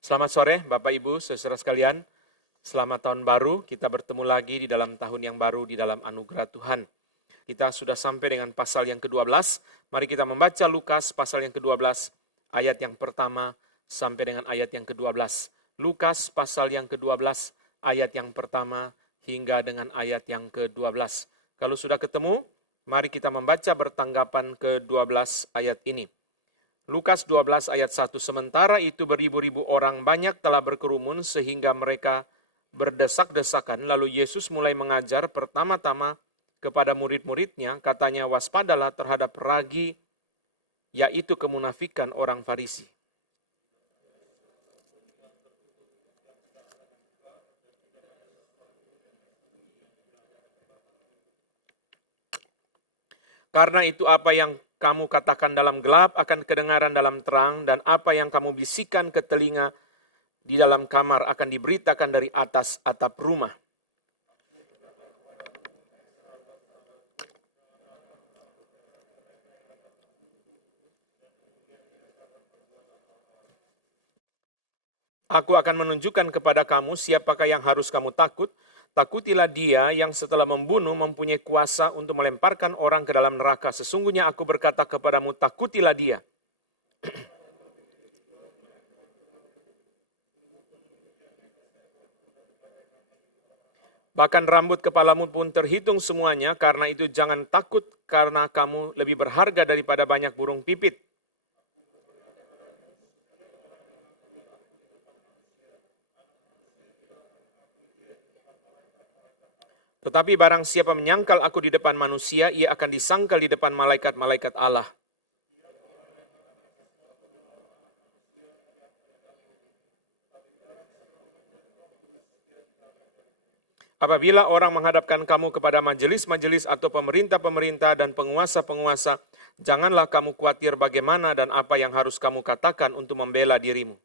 Selamat sore Bapak Ibu, saudara sekalian. Selamat tahun baru, kita bertemu lagi di dalam tahun yang baru di dalam anugerah Tuhan. Kita sudah sampai dengan pasal yang ke-12. Mari kita membaca Lukas pasal yang ke-12, ayat yang pertama sampai dengan ayat yang ke-12. Lukas pasal yang ke-12, ayat yang pertama hingga dengan ayat yang ke-12. Kalau sudah ketemu, mari kita membaca bertanggapan ke-12 ayat ini. Lukas 12 ayat 1, sementara itu beribu-ribu orang banyak telah berkerumun sehingga mereka berdesak-desakan. Lalu Yesus mulai mengajar pertama-tama kepada murid-muridnya, katanya waspadalah terhadap ragi, yaitu kemunafikan orang Farisi. Karena itu apa yang kamu katakan dalam gelap akan kedengaran dalam terang, dan apa yang kamu bisikan ke telinga di dalam kamar akan diberitakan dari atas atap rumah. Aku akan menunjukkan kepada kamu siapakah yang harus kamu takut. Takutilah dia yang setelah membunuh mempunyai kuasa untuk melemparkan orang ke dalam neraka. Sesungguhnya aku berkata kepadamu, takutilah dia. Bahkan rambut kepalamu pun terhitung semuanya, karena itu jangan takut karena kamu lebih berharga daripada banyak burung pipit. Tetapi barang siapa menyangkal aku di depan manusia, ia akan disangkal di depan malaikat-malaikat Allah. Apabila orang menghadapkan kamu kepada majelis-majelis atau pemerintah-pemerintah dan penguasa-penguasa, janganlah kamu khawatir bagaimana dan apa yang harus kamu katakan untuk membela dirimu.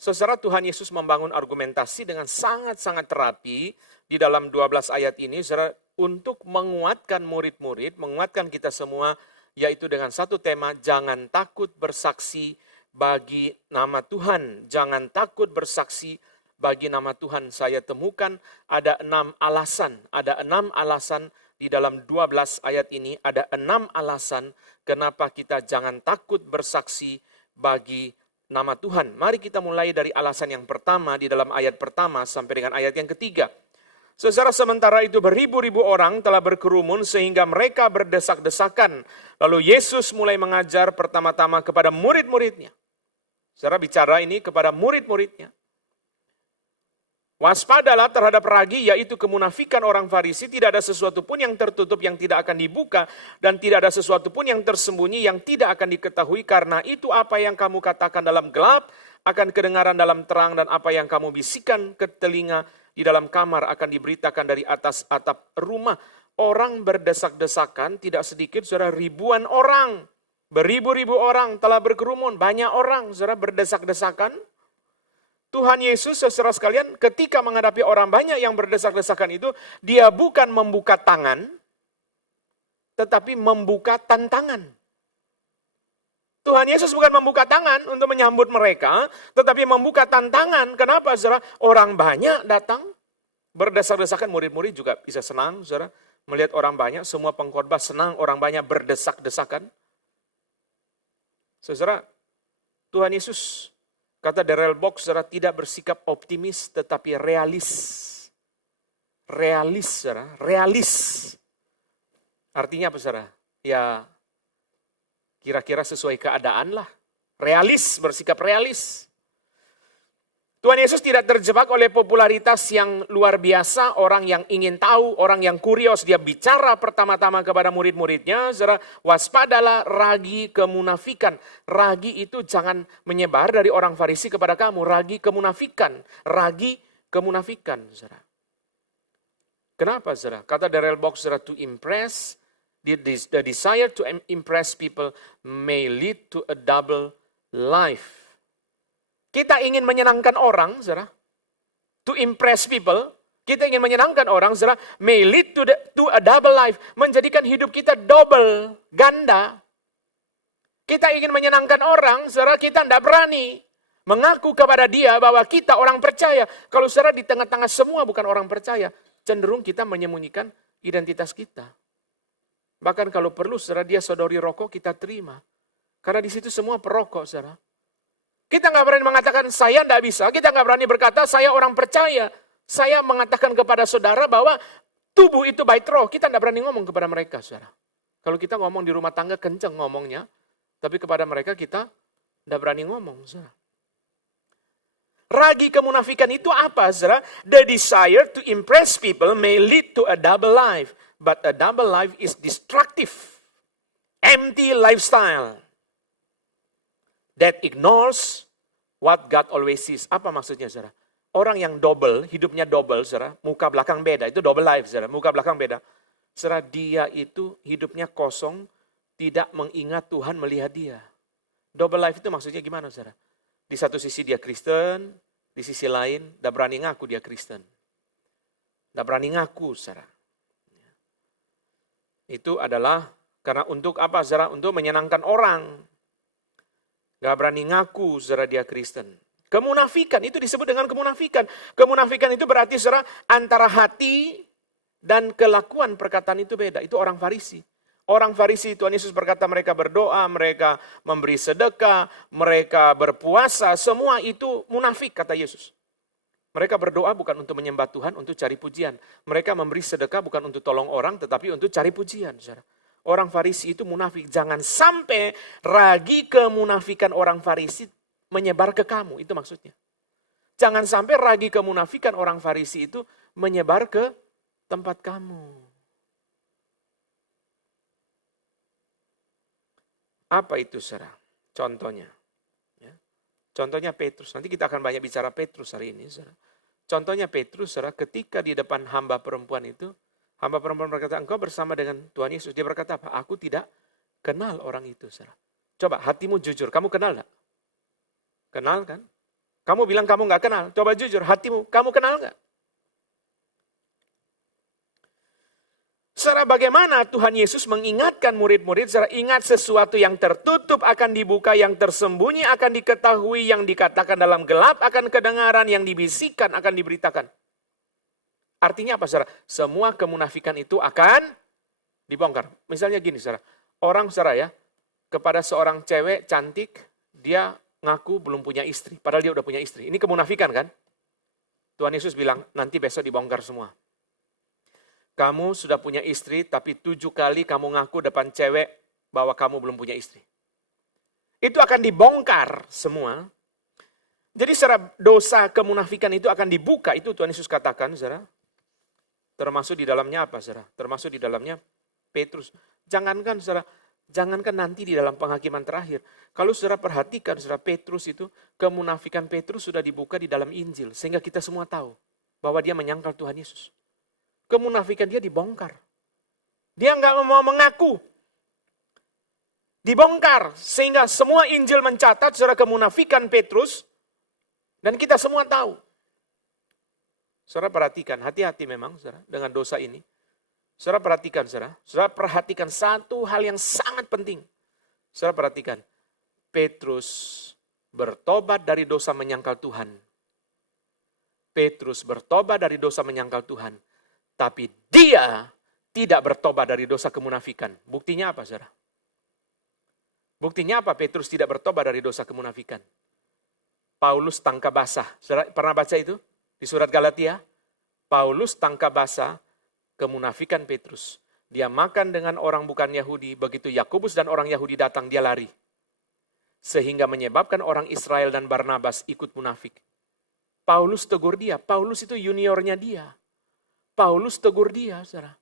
Saudara, Tuhan Yesus membangun argumentasi dengan sangat-sangat terapi di dalam 12 ayat ini, saudara, untuk menguatkan murid-murid, menguatkan kita semua, yaitu dengan satu tema, jangan takut bersaksi bagi nama Tuhan. Jangan takut bersaksi bagi nama Tuhan. Saya temukan ada 6 alasan. Ada 6 alasan di dalam 12 ayat ini. Ada 6 alasan kenapa kita jangan takut bersaksi bagi nama Tuhan. Mari kita mulai dari alasan yang pertama di dalam ayat pertama sampai dengan ayat yang ketiga. Saudara, sementara itu beribu-ribu orang telah berkerumun sehingga mereka berdesak-desakan. Lalu Yesus mulai mengajar pertama-tama kepada murid-muridnya. Saudara, bicara ini kepada murid-muridnya. Waspadalah terhadap ragi, yaitu kemunafikan orang Farisi. Tidak ada sesuatu pun yang tertutup yang tidak akan dibuka, dan tidak ada sesuatu pun yang tersembunyi yang tidak akan diketahui. Karena itu apa yang kamu katakan dalam gelap akan kedengaran dalam terang, dan apa yang kamu bisikan ke telinga di dalam kamar akan diberitakan dari atas atap rumah. Orang berdesak-desakan, tidak sedikit, saudara, ribuan orang. Beribu-ribu orang telah berkerumun, banyak orang, saudara, berdesak-desakan. Tuhan Yesus, saudara sekalian, ketika menghadapi orang banyak yang berdesak-desakan itu, dia bukan membuka tangan, tetapi membuka tantangan. Tuhan Yesus bukan membuka tangan untuk menyambut mereka, tetapi membuka tantangan. Kenapa, saudara? Orang banyak datang, berdesak-desakan, murid-murid juga bisa senang, saudara, melihat orang banyak, semua pengkhotbah senang orang banyak berdesak-desakan. Saudara, Tuhan Yesus, kata Darrell Box, saudara, tidak bersikap optimis tetapi realis. Realis, saudara, realis. Artinya apa, saudara? Ya, kira-kira sesuai keadaan lah. Realis, bersikap realis. Tuhan Yesus tidak terjebak oleh popularitas yang luar biasa, orang yang ingin tahu, orang yang kurios. Dia bicara pertama-tama kepada murid-muridnya, saudara, waspadalah ragi kemunafikan. Ragi itu jangan menyebar dari orang Farisi kepada kamu, ragi kemunafikan. Ragi kemunafikan, saudara. Kenapa, saudara? Kata Darrell Box, saudara, to impress, the desire to impress people may lead to a double life. Kita ingin menyenangkan orang, saudara. To impress people, kita ingin menyenangkan orang, saudara, may lead to a double life, menjadikan hidup kita double, ganda. Kita ingin menyenangkan orang, saudara, kita tidak berani mengaku kepada dia bahwa kita orang percaya. Kalau saudara di tengah-tengah semua bukan orang percaya, cenderung kita menyembunyikan identitas kita. Bahkan kalau perlu, saudara, dia sodori rokok, kita terima. Karena di situ semua perokok, saudara. Kita nggak berani mengatakan saya tidak bisa. Kita nggak berani berkata saya orang percaya. Saya mengatakan kepada saudara bahwa tubuh itu bait roh. Kita tidak berani ngomong kepada mereka, saudara. Kalau kita ngomong di rumah tangga kenceng ngomongnya, tapi kepada mereka kita tidak berani ngomong, saudara. Ragi kemunafikan itu apa, saudara? The desire to impress people may lead to a double life. But a double life is destructive, empty lifestyle that ignores what God always sees. Apa maksudnya, saudara? Orang yang double, hidupnya double, saudara, muka belakang beda, itu double life, saudara, muka belakang beda. Saudara, dia itu hidupnya kosong, tidak mengingat Tuhan melihat dia. Double life itu maksudnya gimana, saudara? Di satu sisi dia Kristen, di sisi lain tidak berani ngaku dia Kristen. Tidak berani ngaku, saudara. Itu adalah karena untuk apa, saudara? Untuk menyenangkan orang. Gak berani ngaku, saudara, dia Kristen. Kemunafikan, itu disebut dengan kemunafikan. Kemunafikan itu berarti, saudara, antara hati dan kelakuan perkataan itu beda. Itu orang Farisi. Orang Farisi, Tuhan Yesus berkata mereka berdoa, mereka memberi sedekah, mereka berpuasa. Semua itu munafik, kata Yesus. Mereka berdoa bukan untuk menyembah Tuhan, untuk cari pujian. Mereka memberi sedekah bukan untuk tolong orang, tetapi untuk cari pujian. Saudara. Orang Farisi itu munafik. Jangan sampai ragi kemunafikan orang Farisi menyebar ke kamu. Itu maksudnya. Jangan sampai ragi kemunafikan orang Farisi itu menyebar ke tempat kamu. Apa itu, saudara? Contohnya. Contohnya Petrus. Nanti kita akan banyak bicara Petrus hari ini, saudara. Contohnya Petrus, saudara, ketika di depan hamba perempuan itu, hamba perempuan berkata, engkau bersama dengan Tuhan Yesus. Dia berkata apa? Aku tidak kenal orang itu, saudara. Coba hatimu jujur, kamu kenal gak? Kenal kan? Kamu bilang kamu gak kenal. Coba jujur, hatimu, kamu kenal gak? Saudara, bagaimana Tuhan Yesus mengingatkan murid-murid, saudara, ingat sesuatu yang tertutup akan dibuka, yang tersembunyi akan diketahui, yang dikatakan dalam gelap akan kedengaran, yang dibisikkan akan diberitakan. Artinya apa, saudara? Semua kemunafikan itu akan dibongkar. Misalnya gini, saudara. Orang, saudara, ya, kepada seorang cewek cantik, dia ngaku belum punya istri, padahal dia udah punya istri. Ini kemunafikan kan? Tuhan Yesus bilang, nanti besok dibongkar semua. Kamu sudah punya istri, tapi 7 kali kamu ngaku depan cewek bahwa kamu belum punya istri. Itu akan dibongkar semua. Jadi secara dosa kemunafikan itu akan dibuka, itu Tuhan Yesus katakan, saudara. Termasuk di dalamnya apa, saudara? Termasuk di dalamnya Petrus. Jangankan, saudara, jangankan nanti di dalam penghakiman terakhir. Kalau saudara perhatikan, saudara, Petrus itu, kemunafikan Petrus sudah dibuka di dalam Injil. Sehingga kita semua tahu bahwa dia menyangkal Tuhan Yesus. Kemunafikan dia dibongkar. Dia nggak mau mengaku. Dibongkar. Sehingga semua Injil mencatat saudara kemunafikan Petrus. Dan kita semua tahu. Saudara perhatikan, hati-hati memang saudara dengan dosa ini. Saudara perhatikan saudara. Saudara perhatikan satu hal yang sangat penting. Saudara perhatikan. Petrus bertobat dari dosa menyangkal Tuhan. Petrus bertobat dari dosa menyangkal Tuhan. Tapi dia tidak bertobat dari dosa kemunafikan. Buktinya apa, saudara? Buktinya apa Petrus tidak bertobat dari dosa kemunafikan? Paulus tangkap basah. Saudara pernah baca itu? Di surat Galatia. Paulus tangkap basah kemunafikan Petrus. Dia makan dengan orang bukan Yahudi. Begitu Yakobus dan orang Yahudi datang, dia lari. Sehingga menyebabkan orang Israel dan Barnabas ikut munafik. Paulus tegur dia. Paulus itu juniornya dia. Paulus tegur dia, saudara.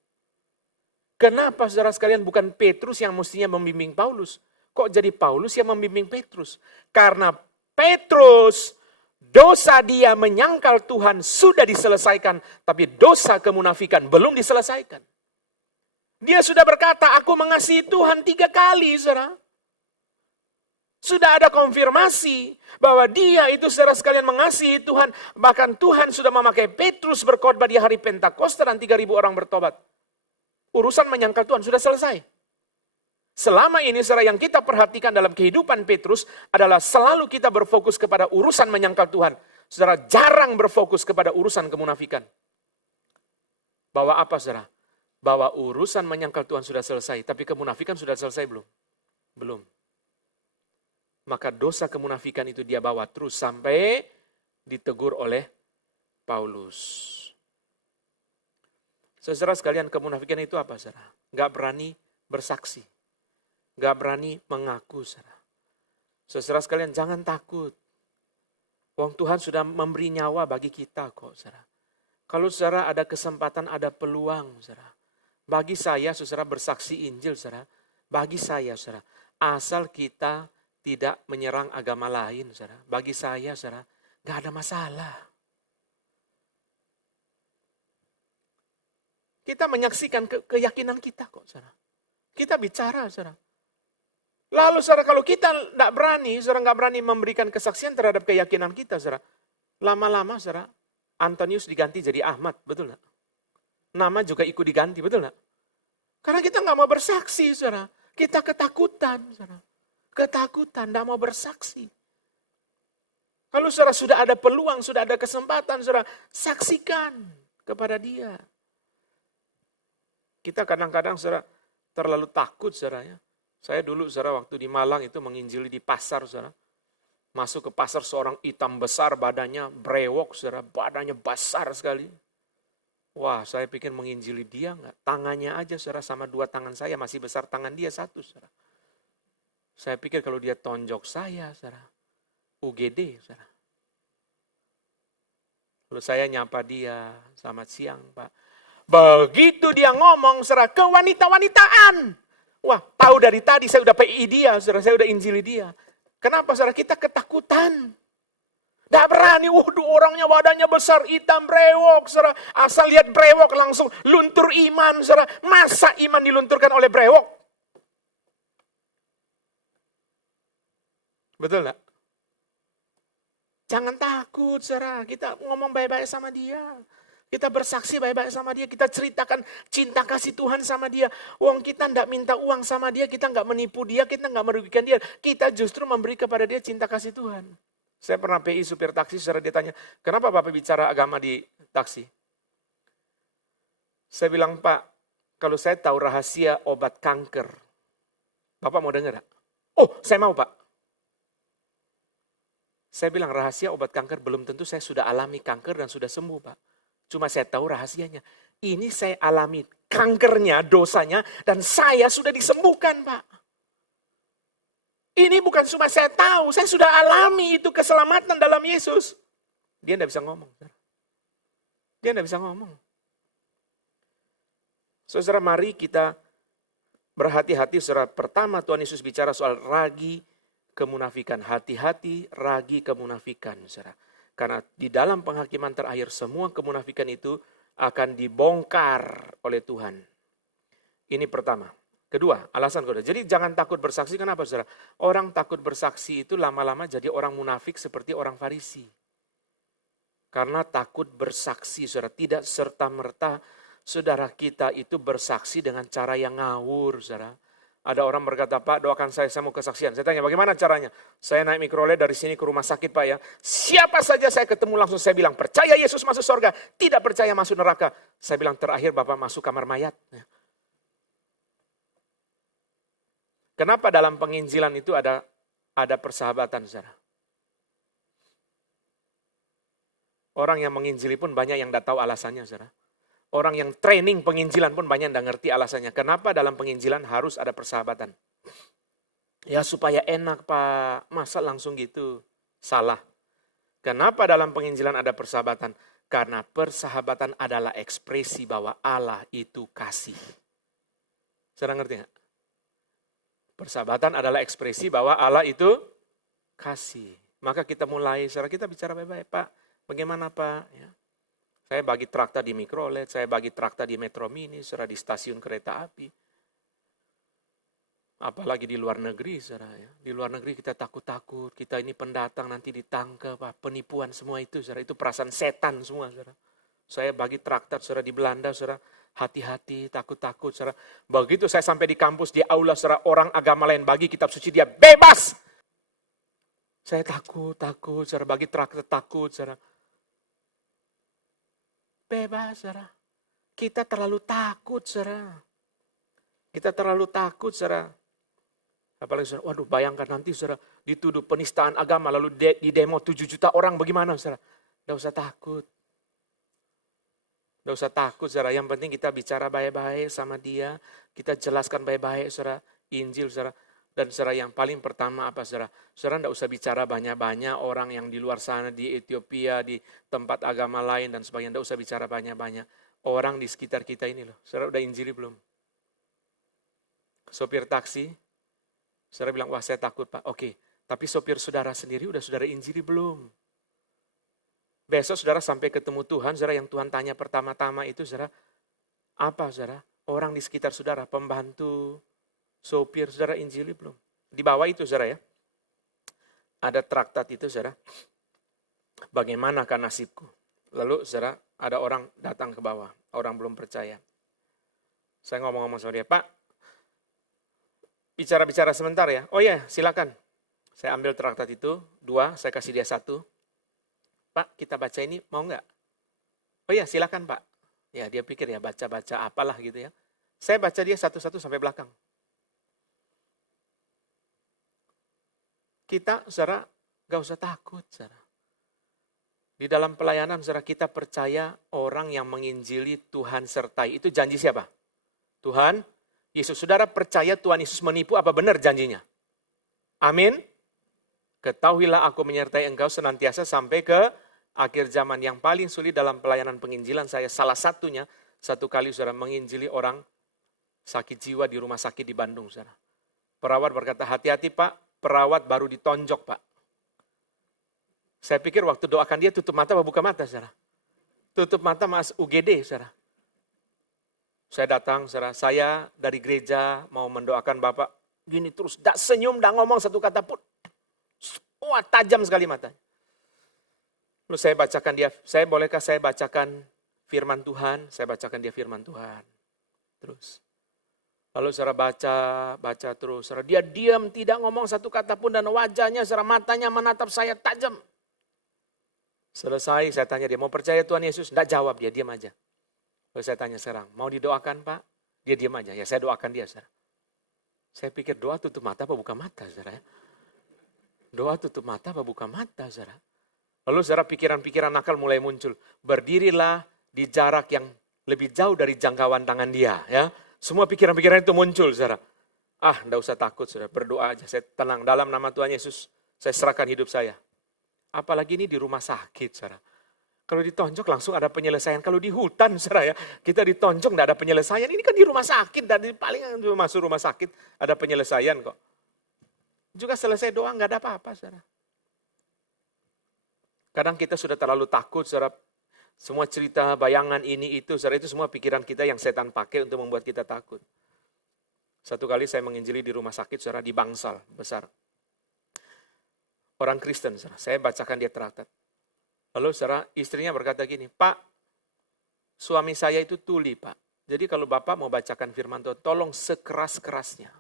Kenapa saudara sekalian bukan Petrus yang mestinya membimbing Paulus? Kok jadi Paulus yang membimbing Petrus? Karena Petrus, dosa dia menyangkal Tuhan sudah diselesaikan, tapi dosa kemunafikan belum diselesaikan. Dia sudah berkata, aku mengasihi Tuhan 3 kali, saudara. Sudah ada konfirmasi bahwa dia itu saudara sekalian mengasihi Tuhan. Bahkan Tuhan sudah memakai Petrus berkhotbah di hari Pentakosta dan 3.000 orang bertobat. Urusan menyangkal Tuhan sudah selesai. Selama ini saudara yang kita perhatikan dalam kehidupan Petrus adalah selalu kita berfokus kepada urusan menyangkal Tuhan. Saudara jarang berfokus kepada urusan kemunafikan. Bahwa apa saudara? Bahwa urusan menyangkal Tuhan sudah selesai, tapi kemunafikan sudah selesai belum? Belum. Maka dosa kemunafikan itu dia bawa terus sampai ditegur oleh Paulus. Saudara sekalian, kemunafikan itu apa saudara? Gak berani bersaksi. Gak berani mengaku saudara. Saudara sekalian jangan takut. Wong Tuhan sudah memberi nyawa bagi kita kok saudara. Kalau saudara ada kesempatan, ada peluang saudara. Bagi saya saudara bersaksi Injil saudara. Bagi saya saudara. Asal kita tidak menyerang agama lain saudara. Bagi saya saudara gak ada masalah. Kita menyaksikan keyakinan kita kok saudara. Kita bicara saudara. Lalu saudara kalau kita tidak berani, saudara nggak berani memberikan kesaksian terhadap keyakinan kita, saudara. Lama-lama saudara, Antonius diganti jadi Ahmad, betul nggak? Nama juga ikut diganti, betul nggak? Karena kita nggak mau bersaksi, saudara. Kita ketakutan, saudara. Ketakutan, tidak mau bersaksi. Kalau saudara sudah ada peluang, sudah ada kesempatan, saudara, saksikan kepada dia. Kita kadang-kadang saudara terlalu takut, saudara ya. Saya dulu saudara waktu di Malang itu menginjili di pasar saudara. Masuk ke pasar seorang hitam besar badannya brewok saudara. Badannya besar sekali. Wah saya pikir menginjili dia enggak. Tangannya aja saudara sama dua tangan saya masih besar tangan dia satu saudara. Saya pikir kalau dia tonjok saya saudara. UGD saudara. Lalu saya nyapa dia. Selamat siang Pak. Begitu dia ngomong saudara ke wanita-wanitaan. Wah, tahu dari tadi saya udah PI dia, saudara, saya udah injili dia. Kenapa, saudara? Kita ketakutan. Tidak berani, waduh orangnya badannya besar, hitam, brewok, saudara. Asal lihat brewok langsung luntur iman, saudara. Masa iman dilunturkan oleh brewok? Betul enggak? Jangan takut, saudara. Kita ngomong baik-baik sama dia. Kita bersaksi baik-baik sama dia, kita ceritakan cinta kasih Tuhan sama dia. Wong kita tidak minta uang sama dia, kita nggak menipu dia, kita nggak merugikan dia. Kita justru memberi kepada dia cinta kasih Tuhan. Saya pernah PI supir taksi, saudara dia tanya, kenapa Bapak bicara agama di taksi? Saya bilang, Pak, kalau saya tahu rahasia obat kanker, Bapak mau dengar? Oh, saya mau Pak. Saya bilang rahasia obat kanker belum tentu saya sudah alami kanker dan sudah sembuh Pak. Cuma saya tahu rahasianya. Ini saya alami kankernya, dosanya, dan saya sudah disembuhkan, Pak. Ini bukan cuma saya tahu, saya sudah alami itu keselamatan dalam Yesus. Dia tidak bisa ngomong. Dia tidak bisa ngomong. Saudara, mari kita berhati-hati. Saudara, pertama Tuhan Yesus bicara soal ragi kemunafikan. Hati-hati ragi kemunafikan, saudara. Karena di dalam penghakiman terakhir semua kemunafikan itu akan dibongkar oleh Tuhan. Ini pertama. Kedua, alasan kedua. Jadi jangan takut bersaksi. Kenapa saudara? Orang takut bersaksi itu lama-lama jadi orang munafik seperti orang Farisi. Karena takut bersaksi saudara. Tidak serta-merta saudara kita itu bersaksi dengan cara yang ngawur saudara. Ada orang berkata, Pak doakan saya mau kesaksian. Saya tanya bagaimana caranya? Saya naik mikrolet dari sini ke rumah sakit Pak ya. Siapa saja saya ketemu langsung saya bilang, percaya Yesus masuk surga, tidak percaya masuk neraka. Saya bilang terakhir Bapak masuk kamar mayat. Kenapa dalam penginjilan itu ada persahabatan saudara? Orang yang menginjili pun banyak yang tidak tahu alasannya saudara. Orang yang training penginjilan pun banyak yang tidak ngerti alasannya. Kenapa dalam penginjilan harus ada persahabatan? Ya supaya enak Pak, masa langsung gitu? Salah. Kenapa dalam penginjilan ada persahabatan? Karena persahabatan adalah ekspresi bahwa Allah itu kasih. Saudara ngerti nggak? Persahabatan adalah ekspresi bahwa Allah itu kasih. Maka kita mulai, saudara kita bicara baik-baik Pak. Bagaimana Pak? Ya. Saya bagi trakta di mikrolet, saya bagi trakta di Metro Mini, saudara di stasiun kereta api. Apalagi di luar negeri, saudara ya. Di luar negeri kita takut-takut, kita ini pendatang nanti ditangkap, penipuan semua itu, saudara. Itu perasaan setan semua, saudara. Saya bagi traktat, saudara di Belanda, saudara. hati-hati, takut-takut, saudara. Begitu saya sampai di kampus, di aula, saudara, orang agama lain bagi kitab suci, dia bebas. Saya takut, saudara, bagi traktat takut, saudara. Bebas, saudara. Kita terlalu takut, saudara. Kita terlalu takut, saudara. Apalagi, saudara, waduh, bayangkan nanti, saudara, dituduh penistaan agama, lalu di demo 7 juta orang, bagaimana, saudara? Tidak usah takut. Tidak usah takut, saudara. Yang penting kita bicara baik-baik sama dia. Kita jelaskan baik-baik, saudara, Injil, saudara. Dan saudara, yang paling pertama apa, saudara? Saudara tidak usah bicara banyak-banyak orang yang di luar sana, di Ethiopia, di tempat agama lain dan sebagainya. Tidak usah bicara banyak-banyak. Orang di sekitar kita ini loh. Saudara udah Injili belum? Sopir taksi, saudara bilang, wah saya takut Pak. Oke, tapi sopir saudara sendiri udah saudara Injili belum? Besok saudara sampai ketemu Tuhan, saudara, yang Tuhan tanya pertama-tama itu, saudara, apa, saudara? Orang di sekitar saudara, pembantu, sopir, saudara Injili belum? Di bawah itu, saudara ya, ada traktat itu, saudara. Bagaimanakah nasibku? Lalu, saudara, ada orang datang ke bawah, orang belum percaya. Saya ngomong-ngomong sama dia, Pak, bicara-bicara sebentar ya. Oh ya, silakan. Saya ambil traktat itu, 2, saya kasih dia 1. Pak, kita baca ini, mau nggak? Oh iya, silakan Pak. Ya, dia pikir ya baca-baca apalah gitu ya. Saya baca dia satu-satu sampai belakang. Kita, saudara, nggak usah takut, saudara. Di dalam pelayanan, saudara, kita percaya orang yang menginjili Tuhan sertai. Itu janji siapa? Tuhan Yesus. Saudara percaya Tuhan Yesus menipu, apa benar janjinya? Amin. Ketahuilah aku menyertai engkau senantiasa sampai ke akhir zaman. Yang paling sulit dalam pelayanan penginjilan saya, salah satunya, satu kali saudara menginjili orang sakit jiwa di rumah sakit di Bandung, saudara. Perawat berkata, hati-hati Pak, perawat baru ditonjok Pak. Saya pikir waktu doakan dia tutup mata apa buka mata, saudara? Tutup mata Mas UGD, saudara. Saya datang, saudara, saya dari gereja mau mendoakan Bapak, gini terus, tidak senyum, tidak ngomong satu kata pun. Wah, tajam sekali mata. Lalu saya bacakan dia, bolehkah saya bacakan firman Tuhan? Saya bacakan dia firman Tuhan. Terus. Lalu saudara baca terus. Saudara, dia diam, tidak ngomong satu kata pun, dan wajahnya, saudara, matanya menatap saya tajam. Selesai, saya tanya dia, mau percaya Tuhan Yesus? Tidak jawab, dia diam aja. Lalu saya tanya sekarang, mau didoakan Pak? Dia diam aja, ya saya doakan dia, saudara. Saya pikir doa tutup mata apa buka mata, saudara ya? Doa tutup mata apa buka mata, saudara? Lalu saudara, pikiran-pikiran nakal mulai muncul. Berdirilah di jarak yang lebih jauh dari jangkauan tangan dia, ya. Semua pikiran-pikiran itu muncul, saudara. Enggak usah takut, saudara. Berdoa aja, saya tenang. Dalam nama Tuhan Yesus, saya serahkan hidup saya. Apalagi ini di rumah sakit, saudara. Kalau ditonjok langsung ada penyelesaian. Kalau di hutan, saudara ya, kita ditonjok enggak ada penyelesaian. Ini kan di rumah sakit, dan paling masuk rumah sakit ada penyelesaian kok. Juga selesai doa enggak ada apa-apa, saudara. Kadang kita sudah terlalu takut, saudara. Semua cerita, bayangan ini, itu, saudara, itu semua pikiran kita yang setan pakai untuk membuat kita takut. Satu kali saya menginjili di rumah sakit, saudara, di Bangsal, besar. Orang Kristen, saudara. Saya bacakan dia traktat. Lalu, saudara, istrinya berkata gini, Pak, suami saya itu tuli, Pak. Jadi kalau Bapak mau bacakan firman Tuhan, tolong sekeras-kerasnya.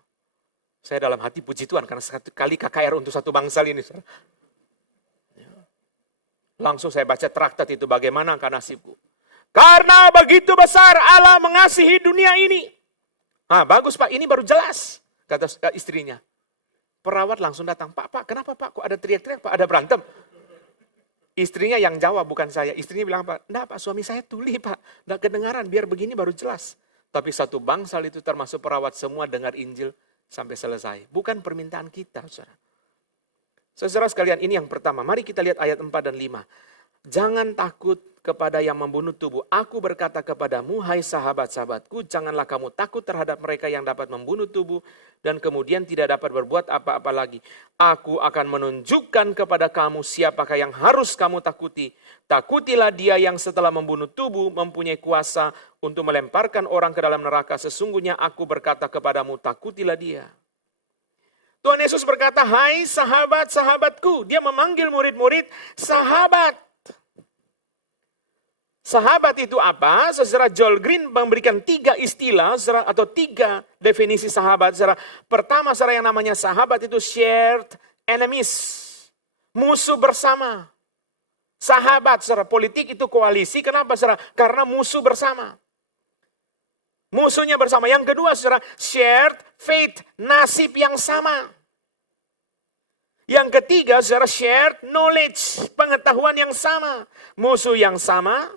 Saya dalam hati puji Tuhan, karena satu kali KKR untuk satu Bangsal ini, saudara. Langsung saya baca traktat itu, bagaimanakah nasibku. Karena begitu besar Allah mengasihi dunia ini. Bagus Pak, ini baru jelas, kata istrinya. Perawat langsung datang, Pak, kenapa Pak? Kok ada teriak-teriak Pak, ada berantem? Istrinya yang jawab, bukan saya. Istrinya bilang, Pak, enggak Pak, suami saya tuli Pak. Enggak kedengaran, biar begini baru jelas. Tapi satu Bangsal itu termasuk perawat semua dengar Injil sampai selesai. Bukan permintaan kita, saudara. Saudara sekalian, ini yang pertama. Mari kita lihat ayat 4 dan 5. Jangan takut kepada yang membunuh tubuh. Aku berkata kepadamu, hai sahabat-sahabatku, janganlah kamu takut terhadap mereka yang dapat membunuh tubuh dan kemudian tidak dapat berbuat apa-apa lagi. Aku akan menunjukkan kepada kamu siapakah yang harus kamu takuti. Takutilah dia yang setelah membunuh tubuh mempunyai kuasa untuk melemparkan orang ke dalam neraka. Sesungguhnya aku berkata kepadamu, takutilah dia. Tuhan Yesus berkata, hai sahabat-sahabatku. Dia memanggil murid-murid sahabat. Sahabat itu apa? Saudara, Joel Green memberikan 3 istilah saudara, atau 3 definisi sahabat. Saudara. Pertama, saudara, yang namanya sahabat itu shared enemies. Musuh bersama. Sahabat, saudara, politik itu koalisi. Kenapa, saudara? Karena musuh bersama. Musuhnya bersama. Yang kedua, saudara, shared faith, nasib yang sama. Yang ketiga, saudara, shared knowledge, pengetahuan yang sama. Musuh yang sama,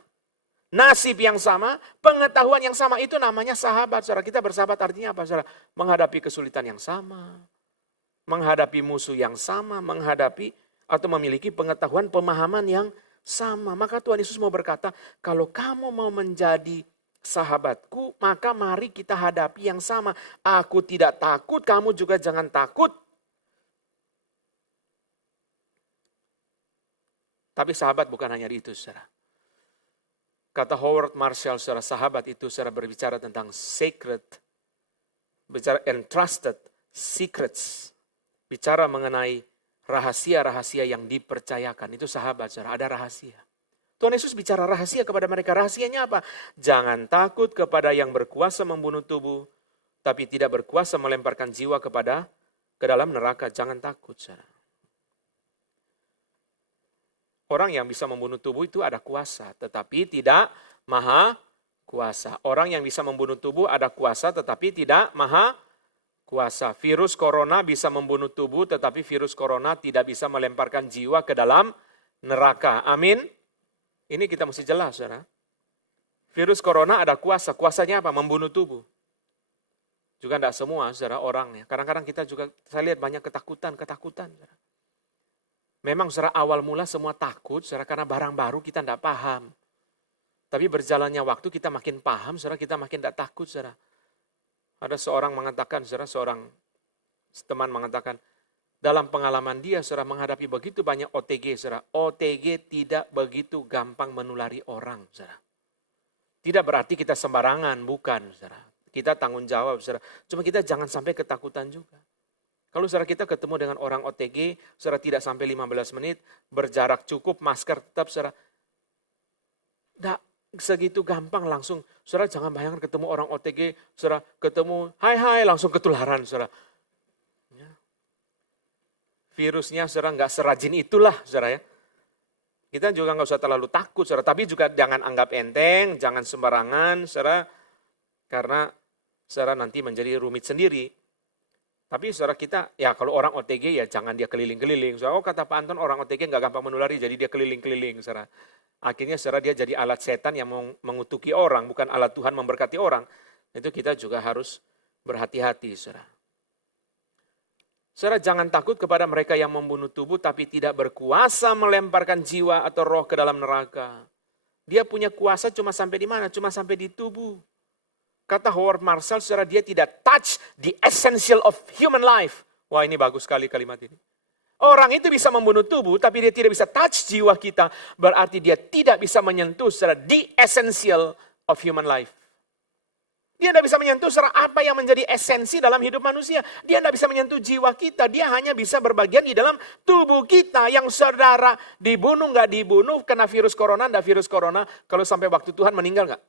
nasib yang sama, pengetahuan yang sama, itu namanya sahabat. Saudara, kita bersahabat artinya apa, saudara? Menghadapi kesulitan yang sama, menghadapi musuh yang sama, menghadapi atau memiliki pengetahuan, pemahaman yang sama. Maka Tuhan Yesus mau berkata, kalau kamu mau menjadi sahabatku, maka mari kita hadapi yang sama. Aku tidak takut, kamu juga jangan takut. Tapi sahabat bukan hanya itu, saudara. Kata Howard Marshall, saudara, sahabat itu saudara berbicara tentang sacred, bicara entrusted secrets, bicara mengenai rahasia-rahasia yang dipercayakan. Itu sahabat, saudara, ada rahasia. Tuhan Yesus bicara rahasia kepada mereka. Rahasianya apa? Jangan takut kepada yang berkuasa membunuh tubuh, tapi tidak berkuasa melemparkan jiwa ke dalam neraka. Jangan takut, saudara. Orang yang bisa membunuh tubuh itu ada kuasa, tetapi tidak maha kuasa. Orang yang bisa membunuh tubuh ada kuasa, tetapi tidak maha kuasa. Virus corona bisa membunuh tubuh, tetapi virus corona tidak bisa melemparkan jiwa ke dalam neraka. Amin. Ini kita mesti jelas, saudara. Virus corona ada kuasa. Kuasanya apa? Membunuh tubuh. Juga tidak semua, saudara, orangnya. Kadang-kadang kita juga, saya lihat banyak ketakutan. Saudara. Memang saudara, awal mula semua takut, saudara, karena barang baru kita tidak paham. Tapi berjalannya waktu kita makin paham, saudara, kita makin tidak takut, saudara. Ada seorang mengatakan, saudara, seorang teman mengatakan, dalam pengalaman dia, saudara, menghadapi begitu banyak OTG, saudara. OTG tidak begitu gampang menulari orang, saudara. Tidak berarti kita sembarangan, bukan, saudara. Kita tanggung jawab, saudara. Cuma kita jangan sampai ketakutan juga. Kalau saudara kita ketemu dengan orang OTG, saudara tidak sampai 15 menit, berjarak cukup, masker tetap, saudara. Tidak segitu gampang langsung. Saudara jangan bayangkan ketemu orang OTG, saudara ketemu, hai, langsung ketularan, saudara. Ya. Virusnya, saudara, nggak serajin itulah, saudara ya. Kita juga nggak usah terlalu takut, saudara. Tapi juga jangan anggap enteng, jangan sembarangan, saudara. Karena, saudara, nanti menjadi rumit sendiri. Tapi saudara kita, ya kalau orang OTG ya jangan dia keliling-keliling. Saudara, kata Pak Anton orang OTG nggak gampang menulari, jadi dia keliling-keliling. Saudara. Akhirnya saudara dia jadi alat setan yang mengutuki orang, bukan alat Tuhan memberkati orang. Itu kita juga harus berhati-hati, saudara. Saudara jangan takut kepada mereka yang membunuh tubuh, tapi tidak berkuasa melemparkan jiwa atau roh ke dalam neraka. Dia punya kuasa cuma sampai di mana? Cuma sampai di tubuh. Kata Howard Marshall, saudara, dia tidak touch the essential of human life. Wah, ini bagus sekali kalimat ini. Orang itu bisa membunuh tubuh, tapi dia tidak bisa touch jiwa kita. Berarti dia tidak bisa menyentuh, saudara, the essential of human life. Dia tidak bisa menyentuh, saudara, apa yang menjadi esensi dalam hidup manusia. Dia tidak bisa menyentuh jiwa kita. Dia hanya bisa berbagian di dalam tubuh kita. Yang saudara dibunuh, nggak dibunuh, kena virus corona, nggak virus corona. Kalau sampai waktu Tuhan meninggal nggak?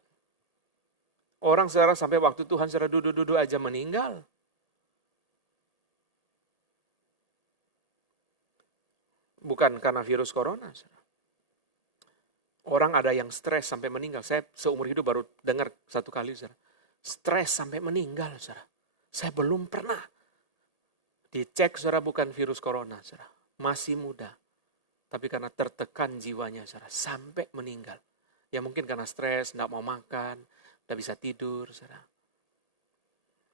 Orang saudara sampai waktu Tuhan saudara duduk-duduk aja meninggal. Bukan karena virus corona. Saudara. Orang ada yang stres sampai meninggal. Saya seumur hidup baru dengar satu kali. Saudara. Stres sampai meninggal. Saudara. Saya belum pernah. Dicek saudara bukan virus corona. Saudara. Masih muda. Tapi karena tertekan jiwanya saudara. Sampai meninggal. Ya mungkin karena stres, tidak mau makan. Tidak bisa tidur, saudara.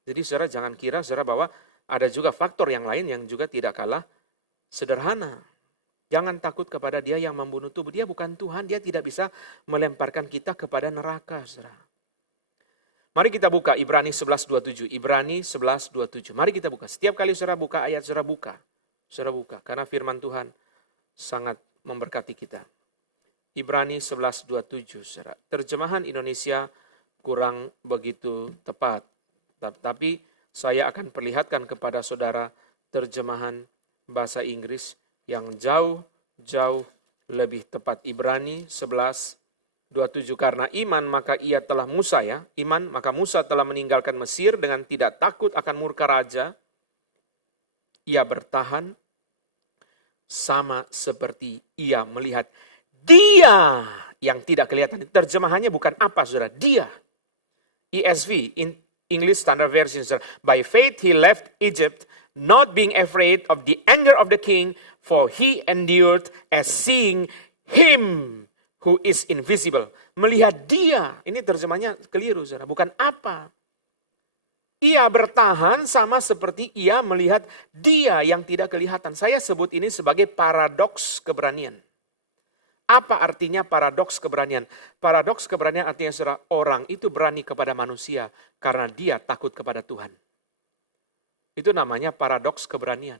Jadi saudara jangan kira saudara bahwa ada juga faktor yang lain yang juga tidak kalah sederhana. Jangan takut kepada dia yang membunuh tubuh. Dia bukan Tuhan, dia tidak bisa melemparkan kita kepada neraka, saudara. Mari kita buka Ibrani 11:27. Ibrani 11:27. Mari kita buka. Setiap kali saudara buka ayat, saudara buka. Saudara buka, karena firman Tuhan sangat memberkati kita. Ibrani 11:27, saudara. Terjemahan Indonesia kurang begitu tepat. Tapi saya akan perlihatkan kepada saudara terjemahan bahasa Inggris yang jauh lebih tepat. Ibrani 11 27, karena iman maka ia telah Musa ya, iman maka Musa telah meninggalkan Mesir dengan tidak takut akan murka raja. Ia bertahan sama seperti ia melihat dia yang tidak kelihatan. Terjemahannya bukan apa, saudara, dia. ESV, English Standard Version, saudara. By faith he left Egypt, not being afraid of the anger of the king, for he endured as seeing him who is invisible. Melihat dia, ini terjemahnya keliru, saudara. Bukan apa. Ia bertahan sama seperti ia melihat dia yang tidak kelihatan. Saya sebut ini sebagai paradoks keberanian. Apa artinya paradoks keberanian? Paradoks keberanian artinya, saudara, orang itu berani kepada manusia karena dia takut kepada Tuhan. Itu namanya paradoks keberanian.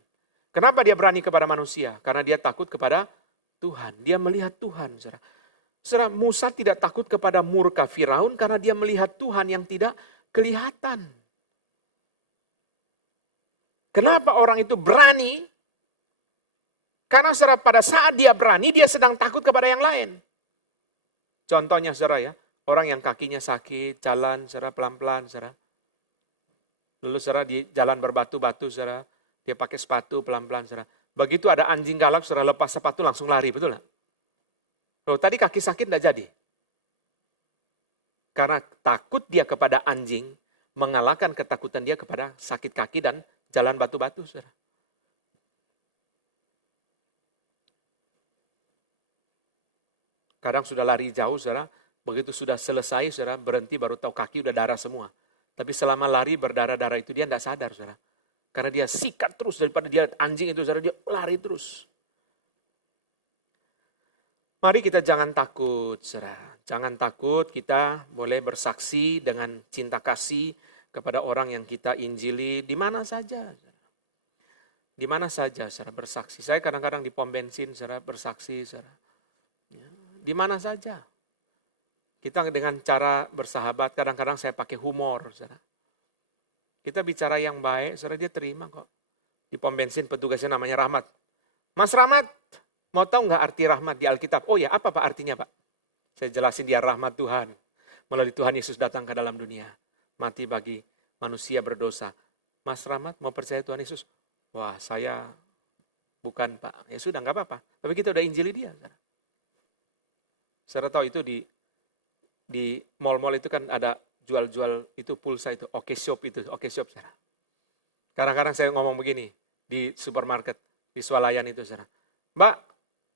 Kenapa dia berani kepada manusia? Karena dia takut kepada Tuhan. Dia melihat Tuhan, saudara. Saudara, Musa tidak takut kepada murka Firaun karena dia melihat Tuhan yang tidak kelihatan. Kenapa orang itu berani? Karena saudara, pada saat dia berani, dia sedang takut kepada yang lain. Contohnya, saudara ya, orang yang kakinya sakit, jalan saudara pelan-pelan, saudara. Lalu saudara di jalan berbatu-batu, saudara, dia pakai sepatu pelan-pelan, saudara. Begitu ada anjing galak, saudara, lepas sepatu langsung lari, betul nggak? Loh, tadi kaki sakit enggak jadi. Karena takut dia kepada anjing, mengalahkan ketakutan dia kepada sakit kaki dan jalan batu-batu, saudara. Kadang sudah lari jauh, saudara, begitu sudah selesai, saudara, berhenti baru tahu kaki udah darah semua. Tapi selama lari berdarah-darah itu dia enggak sadar, saudara. Karena dia sikat terus daripada dia anjing itu, saudara, dia lari terus. Mari kita jangan takut, saudara. Jangan takut, kita boleh bersaksi dengan cinta kasih kepada orang yang kita injili di mana saja. Di mana saja, saudara, bersaksi. Saya kadang-kadang di pom bensin, saudara, bersaksi, saudara. Di mana saja. Kita dengan cara bersahabat, kadang-kadang saya pakai humor, saudara. Kita bicara yang baik, saudara, dia terima kok. Di pom bensin petugasnya namanya Rahmat. Mas Rahmat, mau tahu nggak arti rahmat di Alkitab? Oh ya, apa Pak artinya Pak? Saya jelasin, dia rahmat Tuhan. Melalui Tuhan Yesus datang ke dalam dunia. Mati bagi manusia berdosa. Mas Rahmat mau percaya Tuhan Yesus? Wah, saya bukan Pak. Ya sudah, nggak apa-apa. Tapi kita udah injili dia. Saudara tahu itu di mall-mall itu kan ada jual-jual itu pulsa itu. Oke Shop itu. Oke Shop, saudara. Kadang-kadang saya ngomong begini di supermarket, di swalayan itu, saudara. Mbak,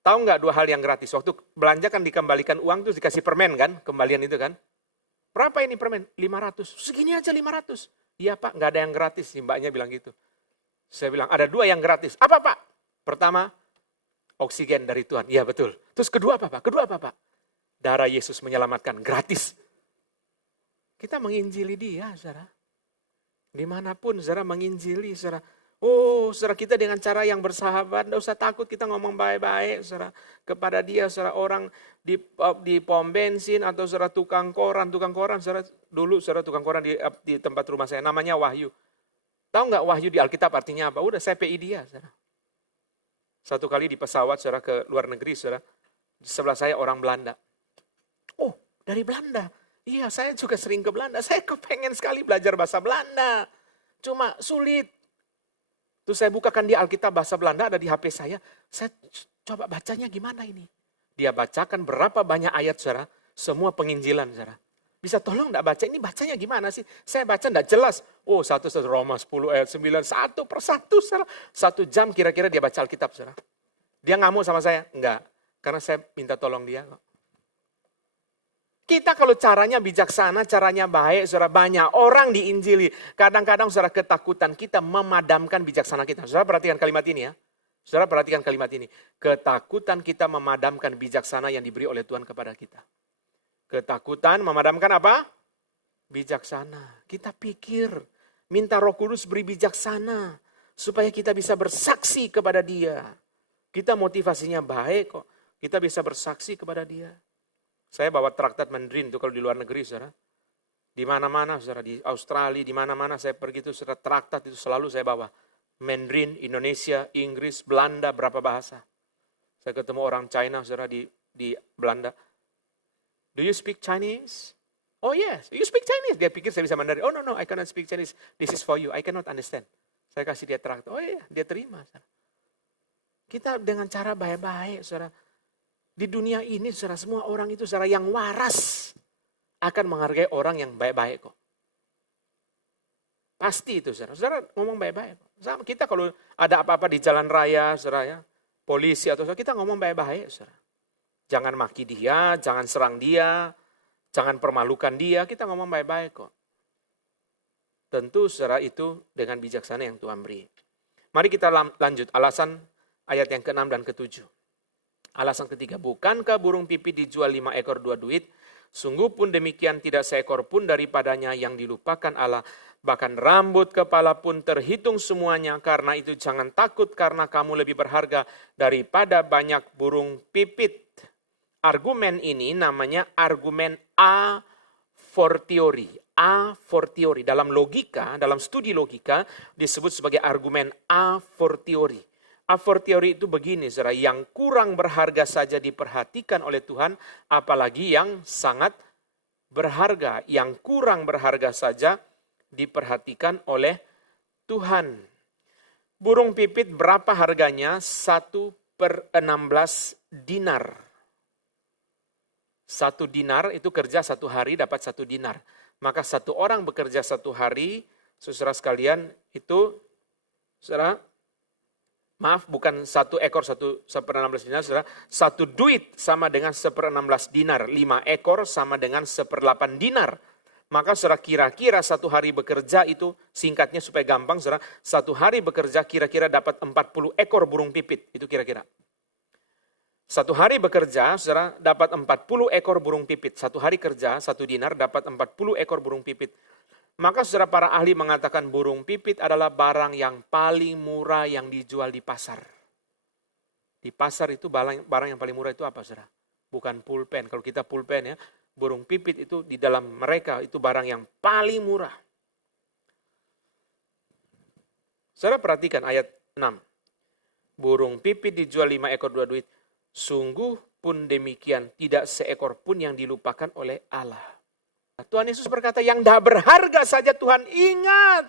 tahu nggak 2 hal yang gratis? Waktu belanja kan dikembalikan uang terus dikasih permen kan, kembalian itu kan. Berapa ini permen? 500. Segini aja 500. Iya Pak, nggak ada yang gratis. Mbaknya bilang gitu. Saya bilang, ada 2 yang gratis. Apa Pak? Pertama, oksigen dari Tuhan. Iya betul. Terus kedua apa Pak? Kedua apa Pak? Darah Yesus menyelamatkan, gratis. Kita menginjili dia, saudara. Dimanapun, saudara, menginjili, saudara. Oh, saudara, kita dengan cara yang bersahabat, tidak usah takut, kita ngomong baik-baik, saudara, kepada dia, saudara, orang di pom bensin atau saudara tukang koran, saudara, dulu saudara tukang koran di tempat rumah saya, namanya Wahyu. Tahu nggak Wahyu di Alkitab artinya apa? Udah saya PI dia, saudara. Satu kali di pesawat, saudara, ke luar negeri, saudara, di sebelah saya orang Belanda. Oh, dari Belanda. Iya, saya juga sering ke Belanda. Saya kepengen sekali belajar bahasa Belanda. Cuma sulit. Terus saya bukakan di Alkitab bahasa Belanda, ada di HP saya. Saya coba bacanya gimana ini. Dia bacakan berapa banyak ayat, saudara. Semua penginjilan, saudara. Bisa tolong enggak baca, ini bacanya gimana sih? Saya baca enggak jelas. Oh, satu Roma 10 ayat 9, satu persatu, saudara. 1 jam kira-kira dia baca Alkitab, saudara. Dia ngamuk sama saya? Enggak. Karena saya minta tolong dia kok. Kita kalau caranya bijaksana, caranya baik, saudara, banyak orang diinjili. Kadang-kadang saudara ketakutan kita memadamkan bijaksana kita. Saudara perhatikan kalimat ini ya. Saudara perhatikan kalimat ini. Ketakutan kita memadamkan bijaksana yang diberi oleh Tuhan kepada kita. Ketakutan memadamkan apa? Bijaksana. Kita pikir, minta Roh Kudus beri bijaksana. Supaya kita bisa bersaksi kepada dia. Kita motivasinya baik kok. Kita bisa bersaksi kepada dia. Saya bawa traktat Mandarin itu kalau di luar negeri, saudara. Di mana-mana, saudara, di Australia, di mana-mana saya pergi itu, saudara, traktat itu selalu saya bawa. Mandarin, Indonesia, Inggris, Belanda, berapa bahasa. Saya ketemu orang China, saudara, di Belanda. Do you speak Chinese? Oh yes, you speak Chinese. Dia pikir saya bisa Mandarin. Oh no, I cannot speak Chinese. This is for you. I cannot understand. Saya kasih dia traktor. Oh iya, dia terima. Kita dengan cara baik-baik, saudara. Di dunia ini, saudara, semua orang itu, saudara, yang waras akan menghargai orang yang baik-baik kok. Pasti itu, saudara. Saudara ngomong baik-baik. Sama kita kalau ada apa-apa di jalan raya, saudara ya, polisi atau saudara, kita ngomong baik-baik, saudara. Jangan maki dia, jangan serang dia, jangan permalukan dia, kita ngomong baik-baik kok. Tentu saudara itu dengan bijaksana yang Tuhan beri. Mari kita lanjut, alasan ayat yang ke-6 dan ke-7. Alasan ketiga, bukankah burung pipit dijual 5 ekor 2 duit? Sungguh pun demikian tidak seekor pun daripadanya yang dilupakan Allah. Bahkan rambut kepala pun terhitung semuanya. Karena itu jangan takut karena kamu lebih berharga daripada banyak burung pipit. Argumen ini namanya argumen a fortiori. A fortiori. Dalam logika, dalam studi logika disebut sebagai argumen a fortiori. A fortiori itu begini, saudara, yang kurang berharga saja diperhatikan oleh Tuhan, apalagi yang sangat berharga. Yang kurang berharga saja diperhatikan oleh Tuhan. Burung pipit berapa harganya? 1/16 dinar. 1 dinar itu kerja 1 hari dapat 1 dinar. Maka 1 orang bekerja 1 hari, saudara sekalian, itu, saudara, maaf, bukan 1 ekor 1/16 dinar, saudara. 1 duit sama dengan 1/16 dinar. 5 ekor sama dengan 1/8 dinar. Maka saudara kira-kira 1 hari bekerja itu, singkatnya supaya gampang, saudara. 1 hari bekerja kira-kira dapat 40 ekor burung pipit. Itu kira-kira. 1 hari bekerja, saudara, dapat 40 ekor burung pipit. 1 hari kerja, 1 dinar dapat 40 ekor burung pipit. Maka saudara, para ahli mengatakan burung pipit adalah barang yang paling murah yang dijual di pasar. Di pasar itu barang yang paling murah itu apa, saudara? Bukan pulpen. Kalau kita pulpen ya, burung pipit itu di dalam mereka itu barang yang paling murah. Saudara perhatikan ayat 6. Burung pipit dijual 5 ekor 2 duit. Sungguh pun demikian tidak seekor pun yang dilupakan oleh Allah. Tuhan Yesus berkata, yang tidak berharga saja Tuhan ingat.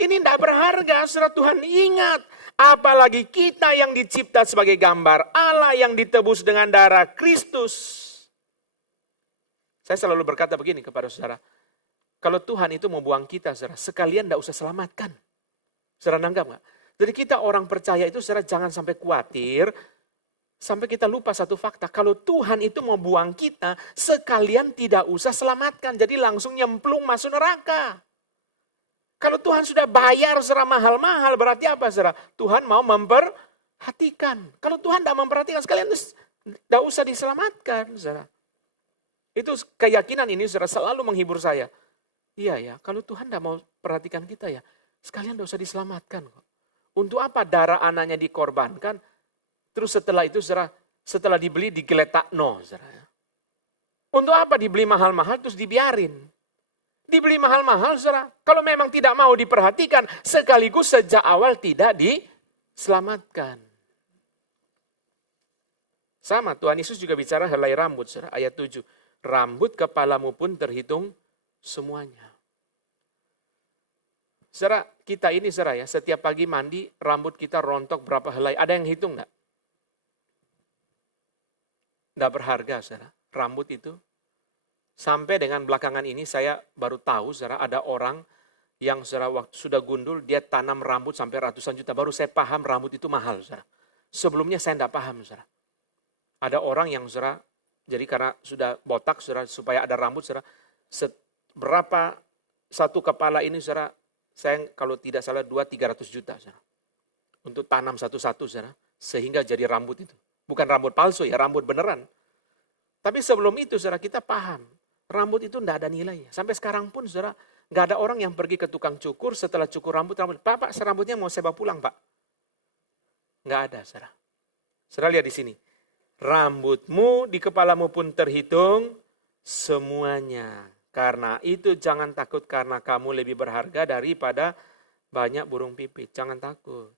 Ini tidak berharga, saudara, Tuhan ingat. Apalagi kita yang dicipta sebagai gambar Allah, yang ditebus dengan darah Kristus. Saya selalu berkata begini kepada saudara. Kalau Tuhan itu mau buang kita, saudara, sekalian tidak usah selamatkan. Saudara nanggap nggak? Jadi kita orang percaya itu, saudara, jangan sampai khawatir. Sampai kita lupa satu fakta, kalau Tuhan itu mau buang kita, sekalian tidak usah selamatkan. Jadi langsung nyemplung masuk neraka. Kalau Tuhan sudah bayar saudara mahal-mahal, berarti apa, saudara? Tuhan mau memperhatikan. Kalau Tuhan tidak memperhatikan, sekalian tidak usah diselamatkan, saudara. Itu keyakinan ini, saudara, selalu menghibur saya. Iya ya, kalau Tuhan tidak mau perhatikan kita ya, sekalian tidak usah diselamatkan kok. Untuk apa darah anaknya dikorbankan? Terus setelah itu, saudara, setelah dibeli digeletak, no, saudara. Untuk apa dibeli mahal-mahal terus dibiarin? Dibeli mahal-mahal, saudara. Kalau memang tidak mau diperhatikan, sekaligus sejak awal tidak diselamatkan. Sama, Tuhan Yesus juga bicara helai rambut, saudara. Ayat 7. Rambut kepalamu pun terhitung semuanya. Saudara, kita ini, saudara ya, setiap pagi mandi, rambut kita rontok berapa helai. Ada yang hitung enggak? Tidak berharga, saudara, rambut itu. Sampai dengan belakangan ini saya baru tahu, saudara, ada orang yang, saudara, waktu sudah gundul, dia tanam rambut sampai ratusan juta. Baru saya paham rambut itu mahal, saudara. Sebelumnya saya tidak paham, saudara. Ada orang yang, saudara, jadi karena sudah botak, saudara, supaya ada rambut, saudara, berapa satu kepala ini, saudara, saya kalau tidak salah 200-300 juta, saudara. Untuk tanam satu-satu, saudara, sehingga jadi rambut itu. Bukan rambut palsu ya, rambut beneran. Tapi sebelum itu, saudara, kita paham. Rambut itu tidak ada nilainya. Sampai sekarang pun, saudara, nggak ada orang yang pergi ke tukang cukur, setelah cukur rambut. Pak, serambutnya mau saya bawa pulang, Pak. Nggak ada, saudara. Saudara lihat di sini. Rambutmu di kepalamu pun terhitung semuanya. Karena itu jangan takut karena kamu lebih berharga daripada banyak burung pipit. Jangan takut.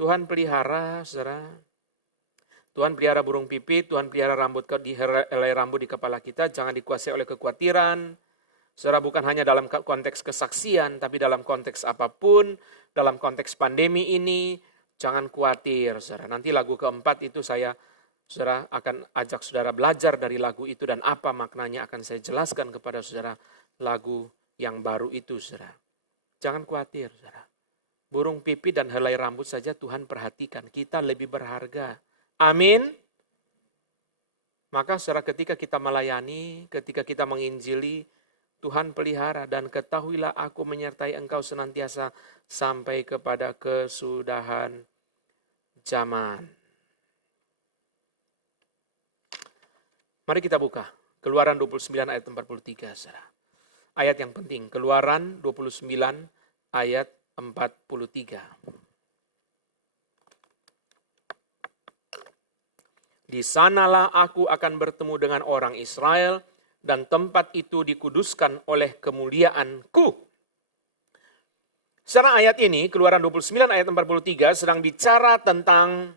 Tuhan pelihara, saudara. Tuhan pelihara burung pipit, Tuhan pelihara helai rambut di kepala kita, jangan dikuasai oleh kekhawatiran. Saudara, bukan hanya dalam konteks kesaksian, tapi dalam konteks apapun, dalam konteks pandemi ini, jangan khawatir, saudara. Nanti lagu keempat itu saudara akan ajak saudara belajar dari lagu itu dan apa maknanya akan saya jelaskan kepada saudara lagu yang baru itu, saudara. Jangan khawatir, saudara. Burung pipit dan helai rambut saja Tuhan perhatikan, kita lebih berharga. Amin. Maka saudara, ketika kita melayani, ketika kita menginjili, Tuhan pelihara, dan ketahuilah aku menyertai engkau senantiasa sampai kepada kesudahan zaman. Mari kita buka Keluaran 29 ayat 43, saudara. Ayat yang penting, Keluaran 29 ayat 43. Di sanalah aku akan bertemu dengan orang Israel, dan tempat itu dikuduskan oleh kemuliaanku. Secara ayat ini, Keluaran 29 ayat 43 sedang bicara tentang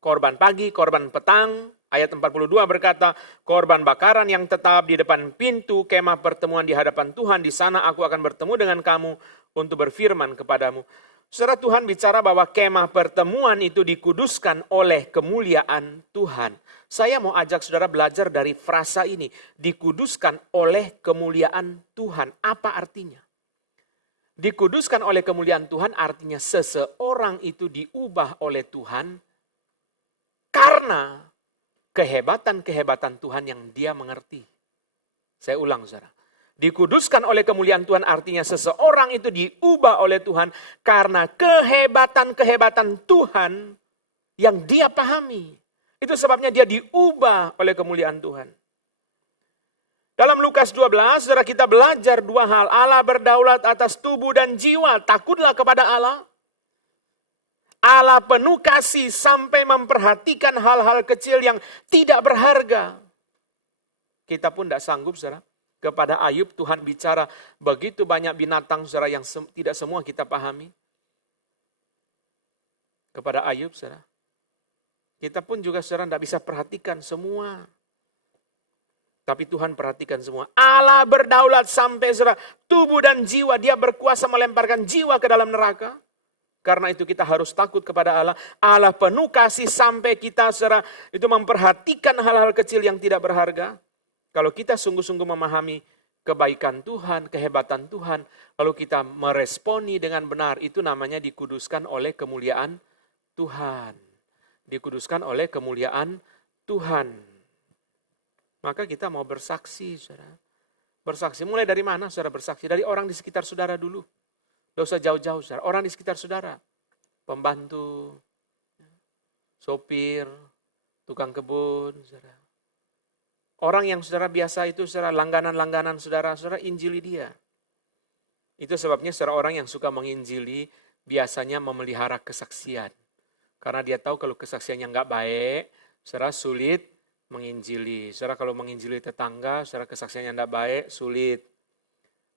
korban pagi, korban petang. Ayat 42 berkata, korban bakaran yang tetap di depan pintu kemah pertemuan di hadapan Tuhan. Di sana aku akan bertemu dengan kamu untuk berfirman kepadamu. Saudara, Tuhan bicara bahwa kemah pertemuan itu dikuduskan oleh kemuliaan Tuhan. Saya mau ajak saudara belajar dari frasa ini. Dikuduskan oleh kemuliaan Tuhan. Apa artinya? Dikuduskan oleh kemuliaan Tuhan artinya seseorang itu diubah oleh Tuhan karena kehebatan-kehebatan Tuhan yang dia mengerti. Saya ulang, saudara. Dikuduskan oleh kemuliaan Tuhan artinya seseorang itu diubah oleh Tuhan karena kehebatan-kehebatan Tuhan yang dia pahami. Itu sebabnya dia diubah oleh kemuliaan Tuhan. Dalam Lukas 12, saudara, kita belajar dua hal. Allah berdaulat atas tubuh dan jiwa. Takutlah kepada Allah. Allah penuh kasih sampai memperhatikan hal-hal kecil yang tidak berharga. Kita pun tidak sanggup, saudara. Kepada Ayub Tuhan bicara begitu banyak binatang, saudara, yang tidak semua kita pahami. Kepada Ayub, saudara. Kita pun juga, saudara, tidak bisa perhatikan semua. Tapi Tuhan perhatikan semua. Allah berdaulat sampai, saudara, tubuh dan jiwa. Dia berkuasa melemparkan jiwa ke dalam neraka. Karena itu kita harus takut kepada Allah. Allah penuh kasih sampai kita, saudara, itu memperhatikan hal-hal kecil yang tidak berharga. Kalau kita sungguh-sungguh memahami kebaikan Tuhan, kehebatan Tuhan, lalu kita meresponi dengan benar, itu namanya dikuduskan oleh kemuliaan Tuhan. Dikuduskan oleh kemuliaan Tuhan. Maka kita mau bersaksi, saudara. Bersaksi mulai dari mana, saudara, bersaksi? Dari orang di sekitar saudara dulu. Tidak usah jauh-jauh, saudara. Orang di sekitar saudara. Pembantu, sopir, tukang kebun, saudara. Orang yang saudara biasa itu, saudara, langganan-langganan saudara, injili dia. Itu sebabnya saudara, orang yang suka menginjili biasanya memelihara kesaksian. Karena dia tahu kalau kesaksiannya nggak baik, saudara, sulit menginjili. Saudara, kalau menginjili tetangga, saudara, kesaksiannya nggak baik, sulit.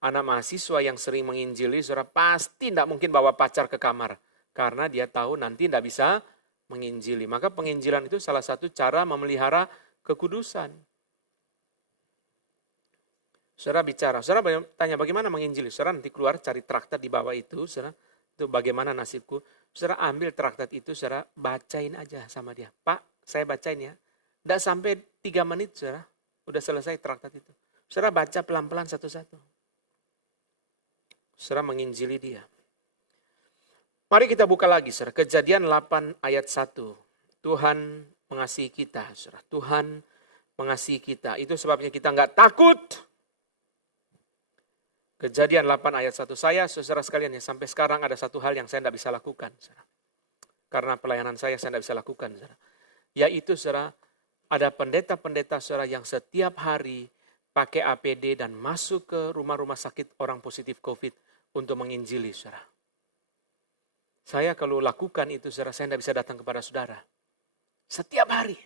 Anak mahasiswa yang sering menginjili, saudara, pasti tidak mungkin bawa pacar ke kamar. Karena dia tahu nanti tidak bisa menginjili. Maka penginjilan itu salah satu cara memelihara kekudusan. Saudara bicara, saudara tanya bagaimana menginjili. Saudara nanti keluar cari traktat di bawah itu, saudara, itu bagaimana nasibku. Saudara ambil traktat itu, saudara bacain aja sama dia. Pak, saya bacain ya. Tidak sampai 3 menit, saudara, udah selesai traktat itu. Saudara baca pelan-pelan satu-satu. Saudara menginjili dia. Mari kita buka lagi, saudara. Kejadian 8 ayat 1. Tuhan mengasihi kita, saudara. Tuhan mengasihi kita. Itu sebabnya kita nggak takut. Kejadian 8 ayat 1. Saya, saudara sekalian, ya, sampai sekarang ada satu hal yang saya tidak bisa lakukan, saudara. Karena pelayanan saya tidak bisa lakukan, saudara. Yaitu, saudara, ada pendeta-pendeta, saudara, yang setiap hari pakai APD dan masuk ke rumah-rumah sakit orang positif COVID untuk menginjili, saudara. Saya kalau lakukan itu, saudara, saya tidak bisa datang kepada saudara. Setiap hari.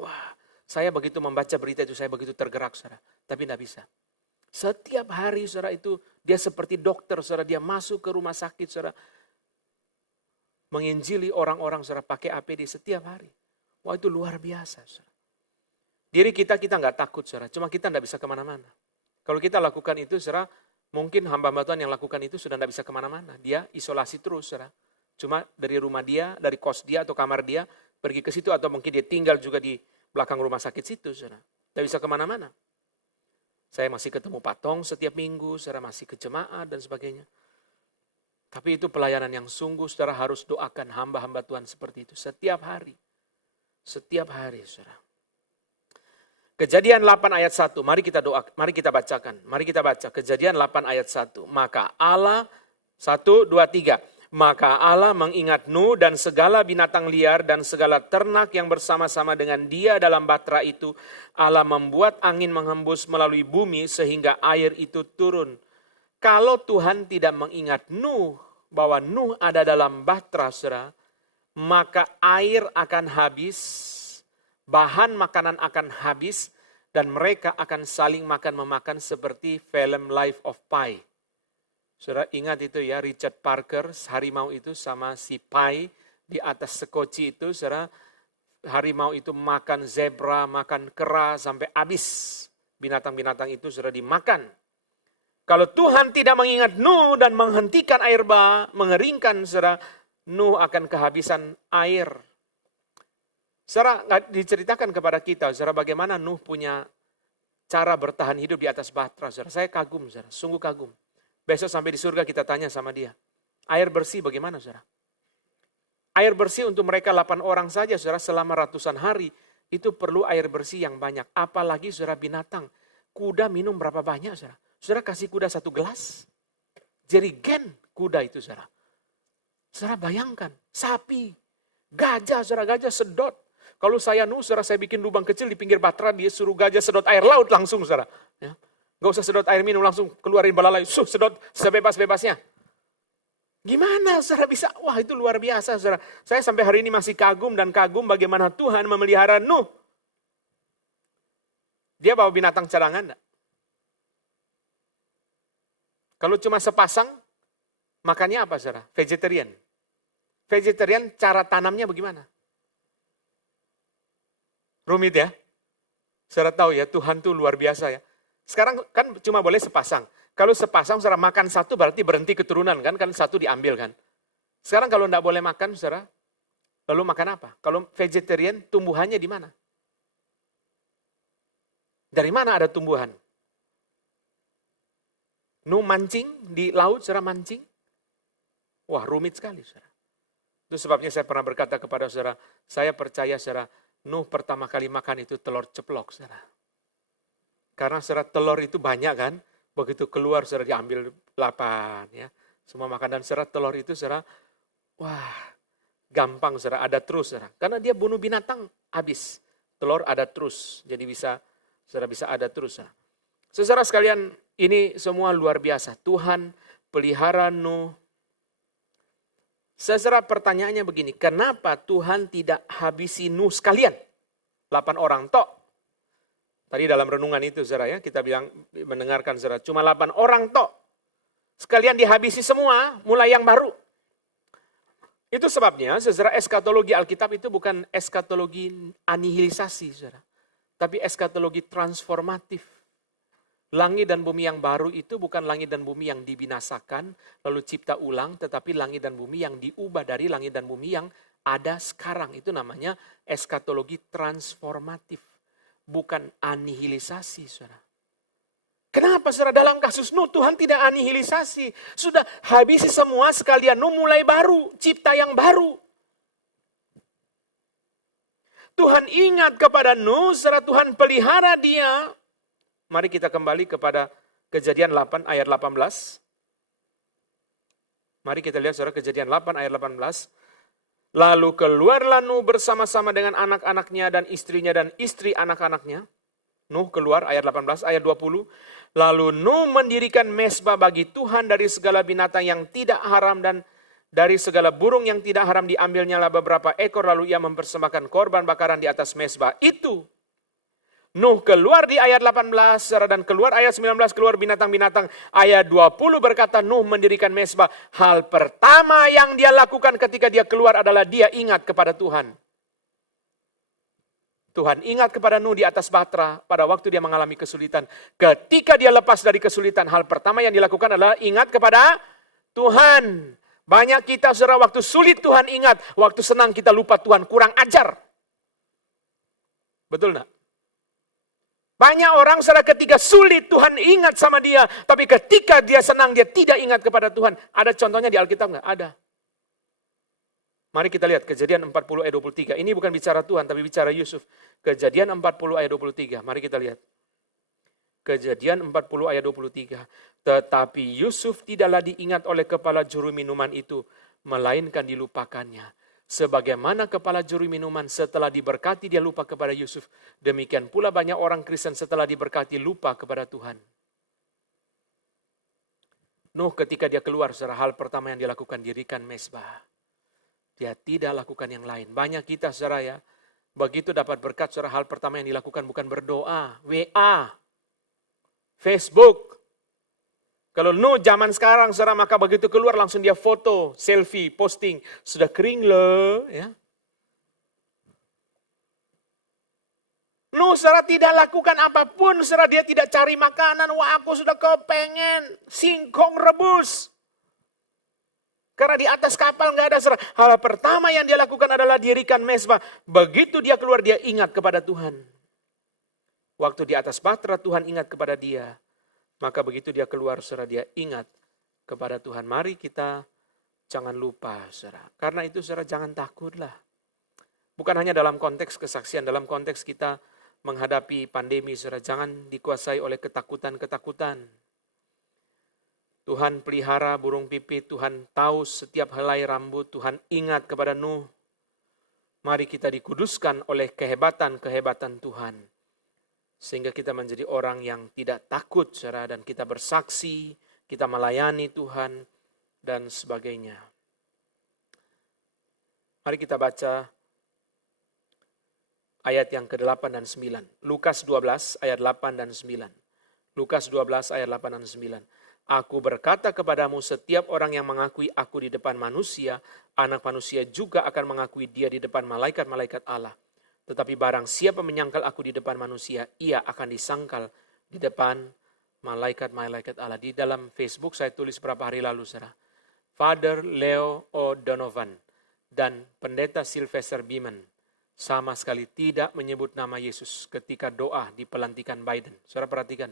Wah, saya begitu membaca berita itu, saya begitu tergerak, saudara. Tapi tidak bisa. Setiap hari, saudara, itu dia seperti dokter, saudara. Dia masuk ke rumah sakit, saudara. Menginjili orang-orang, saudara, pakai APD setiap hari. Wah, itu luar biasa, saudara. Diri kita nggak takut, saudara. Cuma kita nggak bisa kemana-mana. Kalau kita lakukan itu, saudara, mungkin hamba Tuhan yang lakukan itu sudah nggak bisa kemana-mana. Dia isolasi terus, saudara. Cuma dari rumah dia, dari kos dia atau kamar dia, pergi ke situ atau mungkin dia tinggal juga di belakang rumah sakit situ, saudara. Nggak bisa kemana-mana. Saya masih ketemu Patong setiap minggu, saudara, masih ke jemaat dan sebagainya. Tapi itu pelayanan yang sungguh, saudara, harus doakan hamba-hamba Tuhan seperti itu setiap hari. Setiap hari, saudara. Kejadian 8 ayat 1, mari kita bacakan. Mari kita baca Kejadian 8 ayat 1. Maka Allah, 1, 2, 3. Maka Allah mengingat Nuh dan segala binatang liar dan segala ternak yang bersama-sama dengan dia dalam batra itu. Allah membuat angin menghembus melalui bumi sehingga air itu turun. Kalau Tuhan tidak mengingat Nuh, bahwa Nuh ada dalam batra, saudara, maka air akan habis, bahan makanan akan habis, dan mereka akan saling makan-memakan seperti film Life of Pi. Saudara ingat itu ya, Richard Parker, harimau itu sama si Pi di atas sekoci itu, saudara, harimau itu makan zebra, makan kera sampai habis. Binatang-binatang itu sudah dimakan. Kalau Tuhan tidak mengingat Nuh dan menghentikan air bah, mengeringkan, saudara, Nuh akan kehabisan air. Saudara, diceritakan kepada kita, saudara, bagaimana Nuh punya cara bertahan hidup di atas batra, saudara. Saya kagum, saudara, sungguh kagum. Besok sampai di surga kita tanya sama dia. Air bersih bagaimana, saudara? Air bersih untuk mereka 8 orang saja, saudara, selama ratusan hari. Itu perlu air bersih yang banyak. Apalagi, saudara, binatang. Kuda minum berapa banyak, saudara? Saudara kasih kuda 1 gelas. Jerigen kuda itu, saudara. Saudara bayangkan, sapi, gajah, saudara, gajah sedot. Kalau saya Nuh, saudara, saya bikin lubang kecil di pinggir batra, dia suruh gajah sedot air laut langsung, saudara. Ya. Gak usah sedot air minum, langsung keluarin balalai, sedot sebebas-bebasnya. Gimana, saudara, bisa? Wah, itu luar biasa, saudara. Saya sampai hari ini masih kagum dan kagum bagaimana Tuhan memelihara Nuh. Dia bawa binatang cadangan enggak? Kalau cuma sepasang, makannya apa, saudara? Vegetarian. Vegetarian cara tanamnya bagaimana? Rumit ya? Saudara tahu ya, Tuhan tuh luar biasa ya. Sekarang kan cuma boleh sepasang. Kalau sepasang, saudara, makan satu berarti berhenti keturunan kan? Kan satu diambil kan? Sekarang kalau enggak boleh makan, saudara, lalu makan apa? Kalau vegetarian, tumbuhannya di mana? Dari mana ada tumbuhan? Nuh mancing di laut, saudara, mancing. Wah, rumit sekali, saudara. Itu sebabnya saya pernah berkata kepada saudara, saya percaya, saudara, Nuh pertama kali makan itu telur ceplok, saudara. Karena, saudara, telur itu banyak kan, begitu keluar, saudara, diambil 8, ya. Semua makan, dan, saudara, telur itu, saudara, wah, gampang, saudara, ada terus, saudara. Karena dia bunuh binatang, habis. Telur ada terus, jadi bisa, saudara, bisa ada terus, saudara. Saudara sekalian, ini semua luar biasa. Tuhan pelihara Nuh. Saudara, pertanyaannya begini, kenapa Tuhan tidak habisi Nuh sekalian? 8 orang tok. Tadi dalam renungan itu, saudara, ya, kita bilang, mendengarkan, saudara, cuma 8 orang tok. Sekalian dihabisi semua, mulai yang baru. Itu sebabnya, saudara, eskatologi Alkitab itu bukan eskatologi anihilisasi, saudara. Tapi eskatologi transformatif. Langit dan bumi yang baru itu bukan langit dan bumi yang dibinasakan, lalu cipta ulang, tetapi langit dan bumi yang diubah dari langit dan bumi yang ada sekarang. Itu namanya eskatologi transformatif, bukan anihilisasi, saudara. Kenapa, saudara, dalam kasus Nuh Tuhan tidak anihilisasi? Sudah habisi semua sekalian, Nuh mulai baru, cipta yang baru. Tuhan ingat kepada Nuh, saudara, Tuhan pelihara dia. Mari kita kembali kepada Kejadian 8 ayat 18. Mari kita lihat, saudara, Kejadian 8 ayat 18. Lalu keluarlah Nuh bersama-sama dengan anak-anaknya dan istrinya dan istri anak-anaknya. Nuh keluar, ayat 18, ayat 20. Lalu Nuh mendirikan mezbah bagi Tuhan dari segala binatang yang tidak haram dan dari segala burung yang tidak haram diambilnya beberapa ekor. Lalu ia mempersembahkan korban bakaran di atas mezbah itu. Nuh keluar di ayat 18, dan keluar ayat 19, keluar binatang-binatang. Ayat 20 berkata Nuh mendirikan mezbah. Hal pertama yang dia lakukan ketika dia keluar adalah dia ingat kepada Tuhan. Tuhan ingat kepada Nuh di atas bahtera pada waktu dia mengalami kesulitan. Ketika dia lepas dari kesulitan, hal pertama yang dilakukan adalah ingat kepada Tuhan. Banyak kita saudara waktu sulit Tuhan ingat, waktu senang kita lupa Tuhan, kurang ajar. Betul enggak? Banyak orang saudara ketika sulit Tuhan ingat sama dia, tapi ketika dia senang dia tidak ingat kepada Tuhan. Ada contohnya di Alkitab enggak? Ada. Mari kita lihat Kejadian 40 ayat 23. Ini bukan bicara Tuhan, tapi bicara Yusuf. Kejadian 40 ayat 23. Mari kita lihat. Kejadian 40 ayat 23. Tetapi Yusuf tidaklah diingat oleh kepala juru minuman itu, melainkan dilupakannya. Sebagaimana kepala juru minuman setelah diberkati dia lupa kepada Yusuf. Demikian pula banyak orang Kristen setelah diberkati lupa kepada Tuhan. Nuh ketika dia keluar, saudara, hal pertama yang dia lakukan dirikan mezbah. Dia tidak lakukan yang lain. Banyak kita saudara ya, begitu dapat berkat saudara, hal pertama yang dilakukan bukan berdoa, WA, Facebook. Kalau Nuh zaman sekarang saudara, maka begitu keluar langsung dia foto, selfie, posting. Sudah kering loh ya. Nuh saudara tidak lakukan apapun saudara, dia tidak cari makanan. Wah aku sudah kepengen singkong rebus. Karena di atas kapal nggak ada saudara. Hal pertama yang dia lakukan adalah dirikan mezbah. Begitu dia keluar dia ingat kepada Tuhan. Waktu di atas bahtera Tuhan ingat kepada dia. Maka begitu dia keluar saudara dia ingat kepada Tuhan. Mari kita jangan lupa saudara. Karena itu saudara jangan takutlah. Bukan hanya dalam konteks kesaksian. Dalam konteks kita menghadapi pandemi saudara. Jangan dikuasai oleh ketakutan-ketakutan. Tuhan pelihara burung pipit, Tuhan tahu setiap helai rambut, Tuhan ingat kepada Nuh. Mari kita dikuduskan oleh kehebatan-kehebatan Tuhan. Sehingga kita menjadi orang yang tidak takut, saudara, dan kita bersaksi, kita melayani Tuhan, dan sebagainya. Mari kita baca ayat yang ke-8 dan 9. Lukas 12 ayat 8 dan 9. Lukas 12 ayat 8 dan 9. Aku berkata kepadamu, setiap orang yang mengakui aku di depan manusia, anak manusia juga akan mengakui dia di depan malaikat-malaikat Allah. Tetapi barang siapa menyangkal aku di depan manusia, ia akan disangkal di depan malaikat-malaikat Allah. Di dalam Facebook saya tulis beberapa hari lalu, saudara. Father Leo O'Donovan dan Pendeta Sylvester Beeman sama sekali tidak menyebut nama Yesus ketika doa di pelantikan Biden. Saudara perhatikan,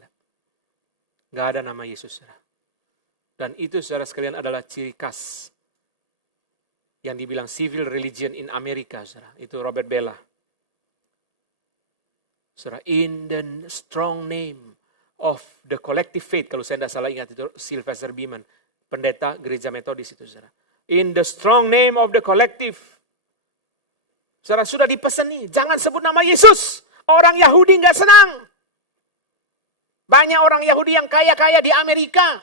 nggak ada nama Yesus, saudara. Dan itu saudara sekalian adalah ciri khas yang dibilang civil religion in America, saudara. Itu Robert Bella. Saudara, in the strong name of the collective faith, kalau saya tidak salah ingat itu Sylvester Beeman, pendeta gereja metodis itu, saudara. In the strong name of the collective. Saudara, sudah dipesan nih, jangan sebut nama Yesus. Orang Yahudi nggak senang. Banyak orang Yahudi yang kaya-kaya di Amerika.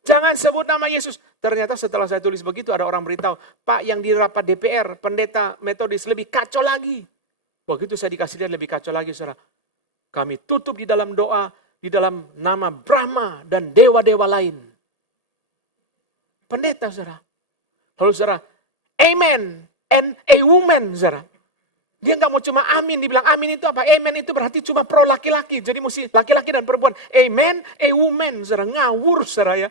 Jangan sebut nama Yesus. Ternyata setelah saya tulis begitu ada orang beritahu, Pak yang di rapat DPR, pendeta metodis lebih kacau lagi. Begitu saya dikasih lihat lebih kacau lagi, saudara. Kami tutup di dalam doa, di dalam nama Brahma dan dewa-dewa lain. Pendeta, saudara. Lalu saudara, amen and a woman, saudara. Dia nggak mau cuma amin, dibilang amin itu apa? Amen itu berarti cuma pro laki-laki. Jadi mesti laki-laki dan perempuan. Amen, a woman, saudara. Ngawur, saudara ya.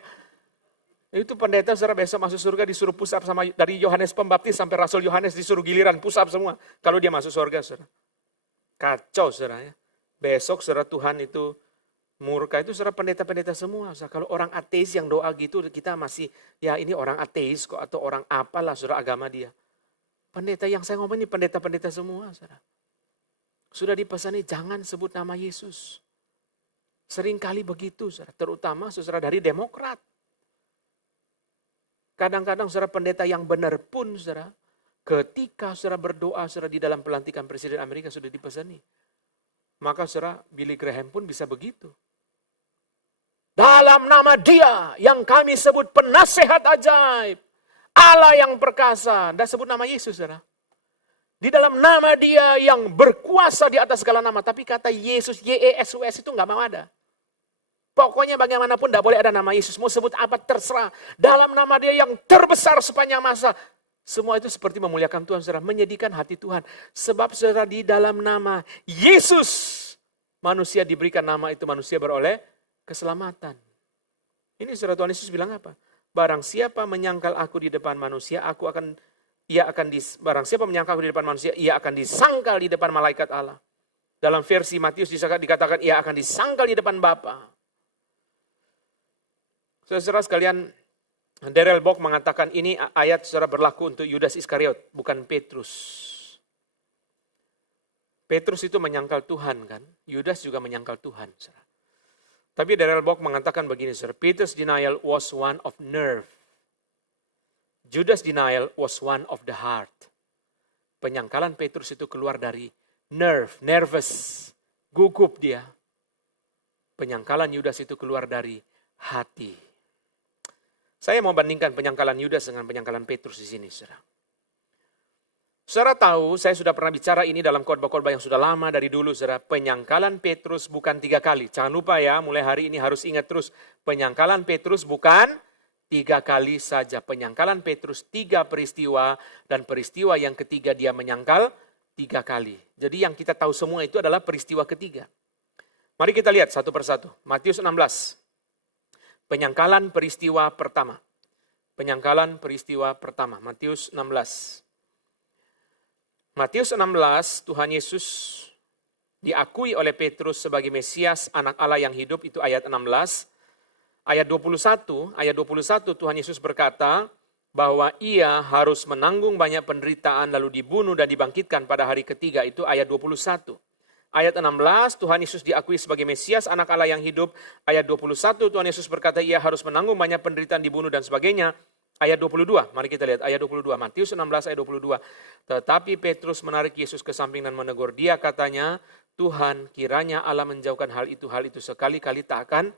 Itu pendeta, saudara, besok masuk surga disuruh push up sama dari Yohanes Pembaptis sampai Rasul Yohanes disuruh giliran push up semua. Kalau dia masuk surga, saudara. Kacau, saudara ya. Besok, saudara, Tuhan itu murka. Itu, saudara, pendeta-pendeta semua. Saudara. Kalau orang ateis yang doa gitu, kita masih, ya ini orang ateis kok. Atau orang apalah, saudara, agama dia. Pendeta yang saya ngomong ini pendeta-pendeta semua, saudara. Sudah dipesani jangan sebut nama Yesus. Seringkali begitu, saudara. Terutama saudara dari Demokrat. Kadang-kadang saudara pendeta yang benar pun, saudara, ketika saudara berdoa, saudara di dalam pelantikan Presiden Amerika sudah dipesani. Maka saudara Billy Graham pun bisa begitu. Dalam nama Dia yang kami sebut penasehat ajaib. Allah yang perkasa. Dan sebut nama Yesus, saudara. Di dalam nama Dia yang berkuasa di atas segala nama. Tapi kata Yesus, Y-E-S-U-S itu nggak mau ada. Pokoknya bagaimanapun tidak boleh ada nama Yesus. Mau sebut apa terserah. Dalam nama Dia yang terbesar sepanjang masa. Semua itu seperti memuliakan Tuhan, saudara, menyedihkan hati Tuhan. Sebab saudara, di dalam nama Yesus, manusia diberikan nama itu, manusia beroleh keselamatan. Ini saudara, Tuhan Yesus bilang apa? Barang siapa menyangkal aku di depan manusia, barang siapa menyangkal aku di depan manusia, ia akan disangkal di depan malaikat Allah. Dalam versi Matius dikatakan ia akan disangkal di depan Bapa. Saudara sekalian, Darrell Bock mengatakan ini ayat saudara berlaku untuk Yudas Iskariot, bukan Petrus. Petrus itu menyangkal Tuhan kan, Yudas juga menyangkal Tuhan. Saudara. Tapi Darrell Bock mengatakan begini, saudara, Peter's denial was one of nerve. Judas' denial was one of the heart. Penyangkalan Petrus itu keluar dari nervous, gugup dia. Penyangkalan Yudas itu keluar dari hati. Saya mau bandingkan penyangkalan Yudas dengan penyangkalan Petrus di sini, saudara. Saudara tahu, saya sudah pernah bicara ini dalam khotbah-khotbah yang sudah lama dari dulu, saudara. Penyangkalan Petrus bukan 3 kali. Jangan lupa ya, mulai hari ini harus ingat terus. Penyangkalan Petrus bukan 3 kali saja. Penyangkalan Petrus 3 peristiwa, dan peristiwa yang ketiga dia menyangkal 3 kali. Jadi yang kita tahu semua itu adalah peristiwa ketiga. Mari kita lihat satu persatu. Matius 16. Penyangkalan peristiwa pertama. Penyangkalan peristiwa pertama. Matius 16. Matius 16, Tuhan Yesus diakui oleh Petrus sebagai Mesias, anak Allah yang hidup, itu ayat 16. Ayat 21 Tuhan Yesus berkata bahwa ia harus menanggung banyak penderitaan lalu dibunuh dan dibangkitkan pada hari ketiga, itu ayat 21. Ayat 16 Tuhan Yesus diakui sebagai Mesias, anak Allah yang hidup. Ayat 21 Tuhan Yesus berkata ia harus menanggung banyak penderitaan, dibunuh dan sebagainya. Ayat 22, mari kita lihat ayat 22, Matius 16 ayat 22. Tetapi Petrus menarik Yesus ke samping dan menegur dia, katanya, Tuhan, kiranya Allah menjauhkan hal itu sekali-kali tak akan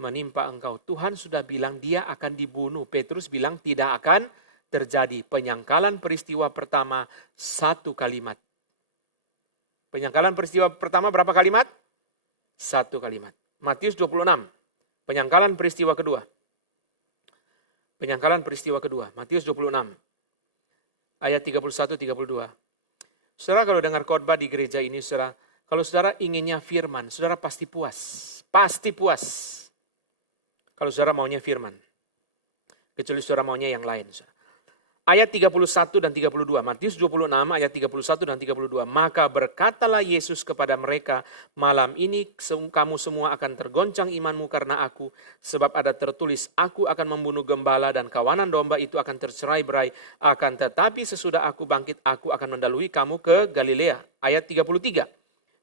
menimpa engkau. Tuhan sudah bilang dia akan dibunuh. Petrus bilang tidak akan terjadi. Penyangkalan peristiwa pertama 1 kalimat. Penyangkalan peristiwa pertama berapa kalimat? 1 kalimat. Matius 26. Penyangkalan peristiwa kedua. Penyangkalan peristiwa kedua. Matius 26. Ayat 31-32. Saudara kalau dengar khotbah di gereja ini, saudara, kalau saudara inginnya firman, saudara pasti puas. Pasti puas. Kalau saudara maunya firman. Kecuali saudara maunya yang lain. Saudara. Ayat 31 dan 32. Matius 26 ayat 31 dan 32. Maka berkatalah Yesus kepada mereka, malam ini kamu semua akan tergoncang imanmu karena aku. Sebab ada tertulis, aku akan membunuh gembala dan kawanan domba itu akan tercerai-berai. Akan tetapi sesudah aku bangkit, aku akan mendahului kamu ke Galilea. Ayat 33.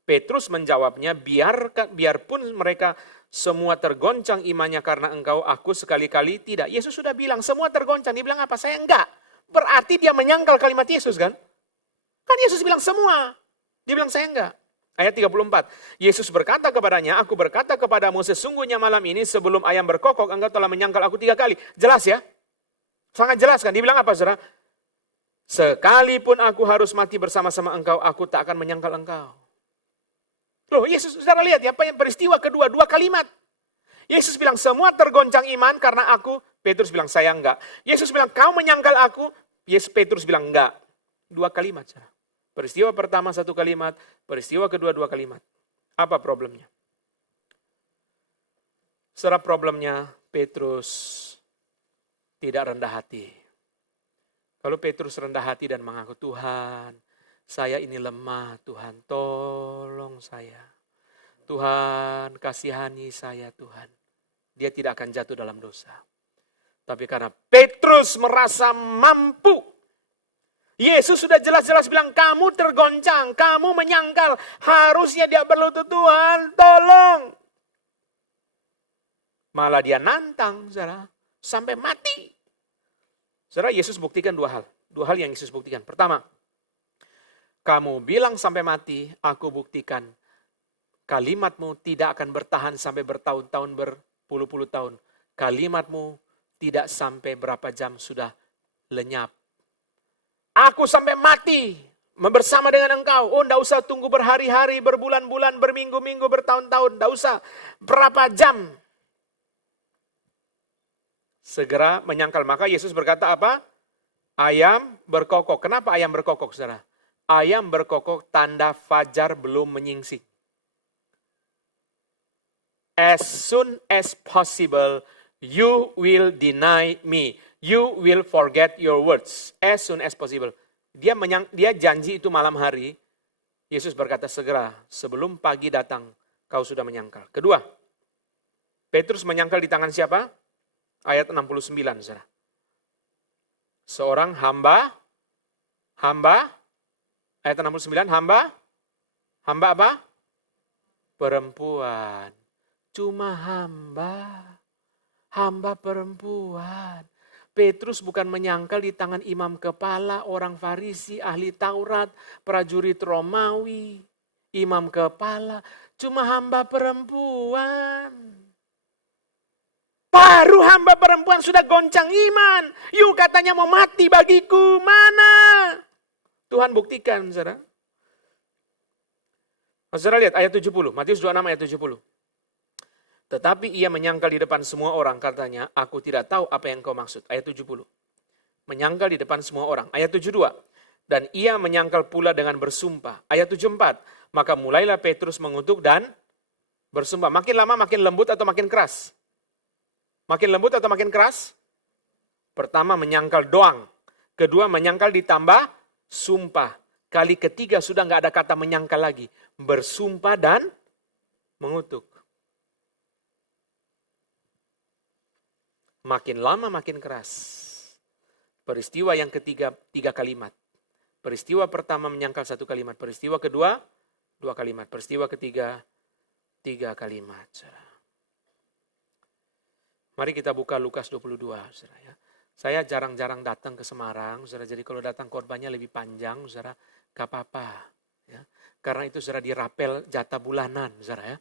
Petrus menjawabnya, biarpun mereka semua tergoncang imannya karena engkau, aku sekali-kali tidak. Yesus sudah bilang semua tergoncang. Dia bilang apa? Saya enggak. Berarti dia menyangkal kalimat Yesus kan? Kan Yesus bilang semua. Dia bilang saya enggak. Ayat 34. Yesus berkata kepadanya, aku berkata kepadamu sesungguhnya malam ini sebelum ayam berkokok engkau telah menyangkal aku 3 kali. Jelas ya? Sangat jelas kan? Dia bilang apa saudara? Sekalipun aku harus mati bersama-sama engkau, aku tak akan menyangkal engkau. Loh Yesus, saudara lihat ya, apa yang peristiwa kedua, 2 kalimat. Yesus bilang semua tergoncang iman karena aku. Petrus bilang saya enggak. Yesus bilang kau menyangkal aku. Petrus bilang enggak. 2 kalimat. Saudara. Peristiwa pertama 1 kalimat. Peristiwa kedua 2 kalimat. Apa problemnya? Saudara, problemnya Petrus tidak rendah hati. Kalau Petrus rendah hati dan mengaku Tuhan, saya ini lemah, Tuhan tolong saya. Tuhan kasihani saya Tuhan. Dia tidak akan jatuh dalam dosa. Tapi karena Petrus merasa mampu. Yesus sudah jelas-jelas bilang kamu tergoncang, kamu menyangkal. Harusnya dia berlutut Tuhan tolong. Malah dia nantang saudara, sampai mati. Saudara Yesus buktikan 2 hal. 2 hal yang Yesus buktikan. Pertama, kamu bilang sampai mati, aku buktikan. Kalimatmu tidak akan bertahan sampai bertahun-tahun, berpuluh-puluh tahun. Kalimatmu tidak sampai berapa jam sudah lenyap. Aku sampai mati bersama dengan engkau. Oh, enggak usah tunggu berhari-hari, berbulan-bulan, berminggu-minggu, bertahun-tahun. Enggak usah. Berapa jam? Segera menyangkal. Maka Yesus berkata apa? Ayam berkokok. Kenapa ayam berkokok, saudara? Ayam berkokok tanda fajar belum menyingsing. As soon as possible, you will deny me. You will forget your words. As soon as possible. Dia janji itu malam hari. Yesus berkata segera, sebelum pagi datang, kau sudah menyangkal. Kedua, Petrus menyangkal di tangan siapa? Ayat 69, saudara. Seorang hamba, ayat 69, hamba apa? Perempuan. Cuma hamba perempuan. Petrus bukan menyangkal di tangan imam kepala, orang Farisi, ahli Taurat, prajurit Romawi, imam kepala. Cuma hamba perempuan. Baru hamba perempuan sudah goncang iman. Yuk katanya mau mati bagiku, mana? Tuhan buktikan, saudara. Saudara lihat ayat 70, Matius 26 ayat 70. Tetapi ia menyangkal di depan semua orang, katanya, aku tidak tahu apa yang kau maksud. Ayat 70. Menyangkal di depan semua orang. Ayat 72. Dan ia menyangkal pula dengan bersumpah. Ayat 74. Maka mulailah Petrus mengutuk dan bersumpah. Makin lama makin lembut atau makin keras? Makin lembut atau makin keras? Pertama menyangkal doang. Kedua menyangkal ditambah sumpah. Kali ketiga sudah nggak ada kata menyangkal lagi. Bersumpah dan mengutuk. Makin lama makin keras. Peristiwa yang ketiga, 3 kalimat. Peristiwa pertama menyangkal 1 kalimat. Peristiwa kedua, 2 kalimat. Peristiwa ketiga, 3 kalimat. Mari kita buka Lukas 22. Ya. Saya jarang-jarang datang ke Semarang. Jadi kalau datang korbannya lebih panjang. Gak apa-apa. Ya. Karena itu dirapel jatah bulanan. Ya.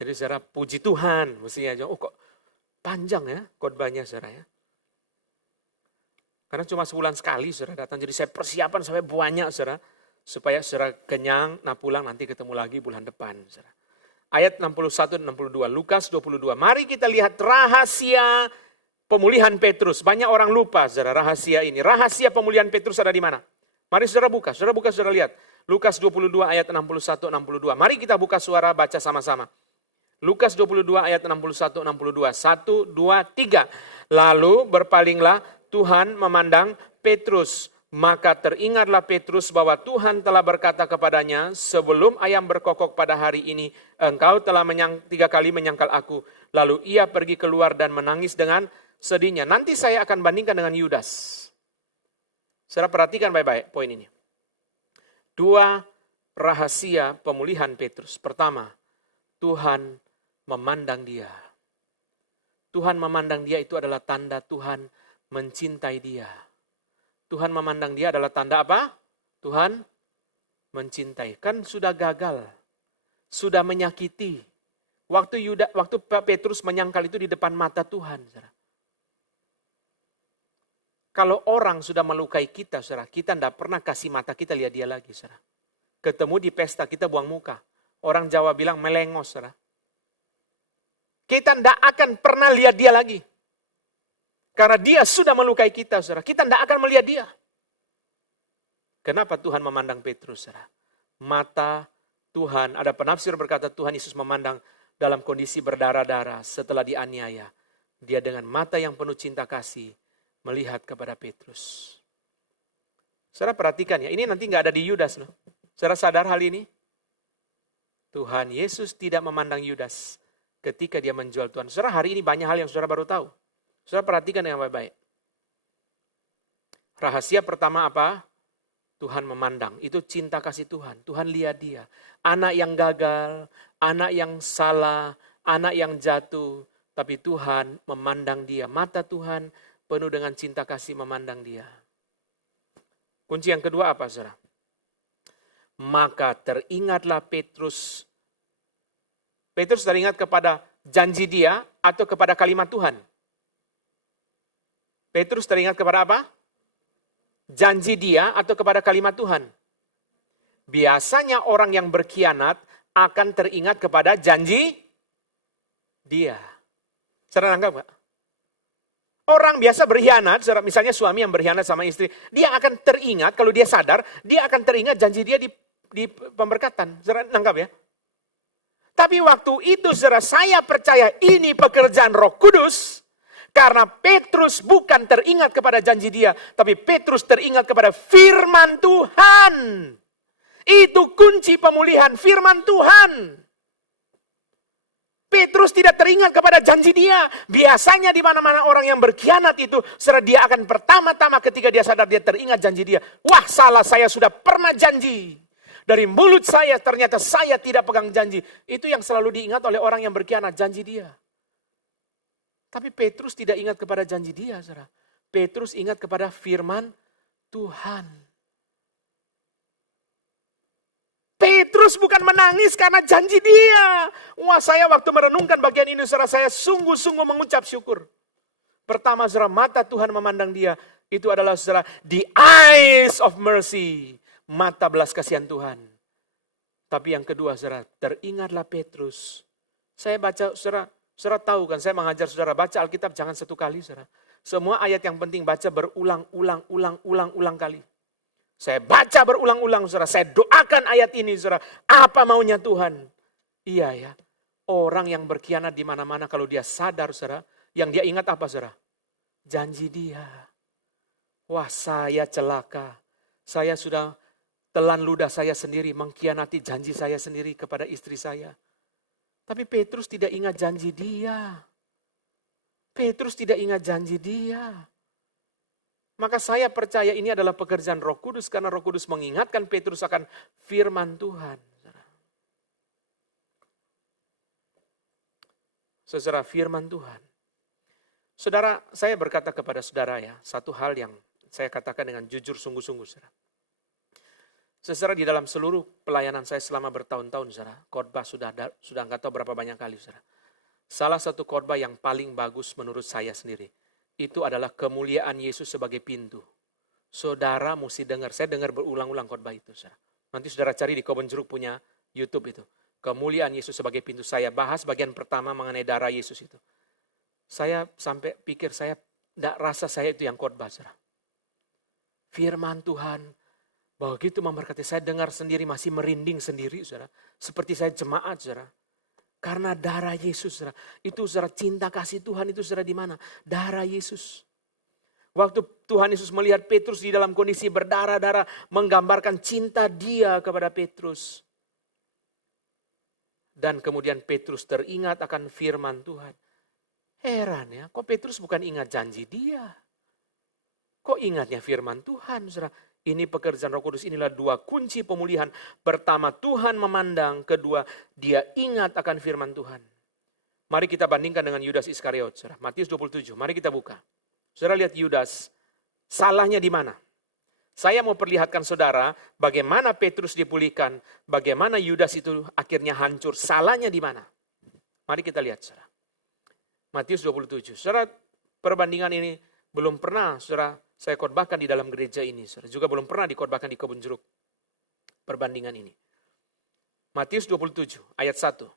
Jadi puji Tuhan. Mestinya, oh kok panjang ya khotbahnya, saudara ya. Karena cuma sebulan sekali saudara datang. Jadi saya persiapan sampai banyak saudara. Supaya saudara kenyang, nah pulang nanti ketemu lagi bulan depan. Saudara. Ayat 61 dan 62, Lukas 22. Mari kita lihat rahasia pemulihan Petrus. Banyak orang lupa saudara rahasia ini. Rahasia pemulihan Petrus ada di mana? Mari saudara buka, saudara lihat. Lukas 22 ayat 61-62. Mari kita buka suara baca sama-sama. Lukas 22 ayat 61-62. 1, 2, 3. Lalu berpalinglah Tuhan memandang Petrus. Maka teringatlah Petrus bahwa Tuhan telah berkata kepadanya, sebelum ayam berkokok pada hari ini, engkau telah 3 kali menyangkal aku. Lalu ia pergi keluar dan menangis dengan sedihnya. Nanti saya akan bandingkan dengan Yudas. Saudara perhatikan baik-baik poin ini. 2 rahasia pemulihan Petrus. Pertama, Tuhan memandang dia. Tuhan memandang dia itu adalah tanda Tuhan mencintai dia. Tuhan memandang dia adalah tanda apa? Tuhan mencintai. Kan sudah gagal. Sudah menyakiti. Waktu Petrus menyangkal itu di depan mata Tuhan. Saudara. Kalau orang sudah melukai kita, saudara, kita tidak pernah kasih mata kita lihat dia lagi. Saudara. Ketemu di pesta, kita buang muka. Orang Jawa bilang melengos. Saudara. Kita tidak akan pernah lihat dia lagi. Karena dia sudah melukai kita, saudara. Kita tidak akan melihat dia. Kenapa Tuhan memandang Petrus, saudara? Mata Tuhan, ada penafsir berkata Tuhan Yesus memandang dalam kondisi berdarah-darah setelah dianiaya. Dia dengan mata yang penuh cinta kasih melihat kepada Petrus. Saudara perhatikan ya, ini nanti nggak ada di Yudas. Loh. Saudara sadar hal ini? Tuhan Yesus tidak memandang Yudas ketika dia menjual Tuhan. Saudara hari ini banyak hal yang saudara baru tahu. Saudara perhatikan dengan baik-baik. Rahasia pertama apa? Tuhan memandang. Itu cinta kasih Tuhan. Tuhan lihat dia. Anak yang gagal, anak yang salah, anak yang jatuh. Tapi Tuhan memandang dia. Mata Tuhan penuh dengan cinta kasih memandang dia. Kunci yang kedua apa saudara? Maka teringatlah Petrus. Petrus teringat kepada janji dia atau kepada kalimat Tuhan? Petrus teringat kepada apa? Janji dia atau kepada kalimat Tuhan? Biasanya orang yang berkhianat akan teringat kepada janji dia. Saudara anggap gak? Orang biasa berkhianat, misalnya suami yang berkhianat sama istri, dia akan teringat, kalau dia sadar, dia akan teringat janji dia di pemberkatan. Saudara nangkap ya? Tapi waktu itu saudara, saya percaya ini pekerjaan Roh Kudus, karena Petrus bukan teringat kepada janji dia, tapi Petrus teringat kepada firman Tuhan. Itu kunci pemulihan, firman Tuhan. Petrus tidak teringat kepada janji dia. Biasanya di mana-mana orang yang berkhianat itu, saudara, dia akan pertama-tama ketika dia sadar dia teringat janji dia. Wah, salah, saya sudah pernah janji. Dari mulut saya ternyata saya tidak pegang janji. Itu yang selalu diingat oleh orang yang berkhianat, janji dia. Tapi Petrus tidak ingat kepada janji dia, saudara. Petrus ingat kepada firman Tuhan. Petrus bukan menangis karena janji dia. Wah, saya waktu merenungkan bagian ini, saudara, saya sungguh-sungguh mengucap syukur. Pertama, saudara, mata Tuhan memandang dia. Itu adalah, saudara, the eyes of mercy. Mata belas kasihan Tuhan. Tapi yang kedua, saudara, teringatlah Petrus. Saya baca, saudara tahu kan, saya mengajar saudara baca Alkitab jangan satu kali, saudara. Semua ayat yang penting baca berulang-ulang kali. Saya baca berulang-ulang, saudara. Saya doakan ayat ini, saudara. Apa maunya Tuhan? Iya ya. Orang yang berkhianat di mana-mana kalau dia sadar, saudara. Yang dia ingat apa, saudara? Janji dia. Wah, saya celaka. Saya sudah telan ludah saya sendiri, mengkhianati janji saya sendiri kepada istri saya. Tapi Petrus tidak ingat janji dia. Petrus tidak ingat janji dia. Maka saya percaya ini adalah pekerjaan Roh Kudus karena Roh Kudus mengingatkan Petrus akan firman Tuhan. Saudara, firman Tuhan. Saudara, saya berkata kepada saudara ya, satu hal yang saya katakan dengan jujur sungguh-sungguh, saudara. Saudara, di dalam seluruh pelayanan saya selama bertahun-tahun, saudara, khotbah sudah nggak tahu berapa banyak kali, saudara. Salah satu khotbah yang paling bagus menurut saya sendiri, itu adalah kemuliaan Yesus sebagai pintu. Saudara mesti dengar. Saya dengar berulang-ulang khotbah itu, saudara. Nanti saudara cari di Kebon Jeruk punya YouTube itu. Kemuliaan Yesus sebagai pintu. Saya bahas bagian pertama mengenai darah Yesus itu. Saya sampai pikir saya tidak rasa saya itu yang khotbah, saudara. Firman Tuhan begitu memberkati. Saya dengar sendiri masih merinding sendiri, saudara. Seperti saya jemaat, saudara. Karena darah Yesus, saudara. Itu, saudara, cinta kasih Tuhan itu, saudara, di mana? Darah Yesus. Waktu Tuhan Yesus melihat Petrus di dalam kondisi berdarah-darah, menggambarkan cinta dia kepada Petrus. Dan kemudian Petrus teringat akan firman Tuhan. Heran ya, kok Petrus bukan ingat janji dia? Kok ingatnya firman Tuhan, saudara? Ini pekerjaan Roh Kudus, inilah dua kunci pemulihan. Pertama, Tuhan memandang. Kedua, dia ingat akan firman Tuhan. Mari kita bandingkan dengan Yudas Iskariot, saudara. Matius 27, mari kita buka. Saudara lihat Yudas, salahnya di mana? Saya mau perlihatkan saudara bagaimana Petrus dipulihkan, bagaimana Yudas itu akhirnya hancur. Salahnya di mana? Mari kita lihat, saudara. Matius 27. Saudara, perbandingan ini belum pernah, saudara, saya khotbahkan di dalam gereja ini. Saudara. Juga belum pernah dikhotbahkan di Kebun Jeruk. Perbandingan ini. Matius 27 ayat 1.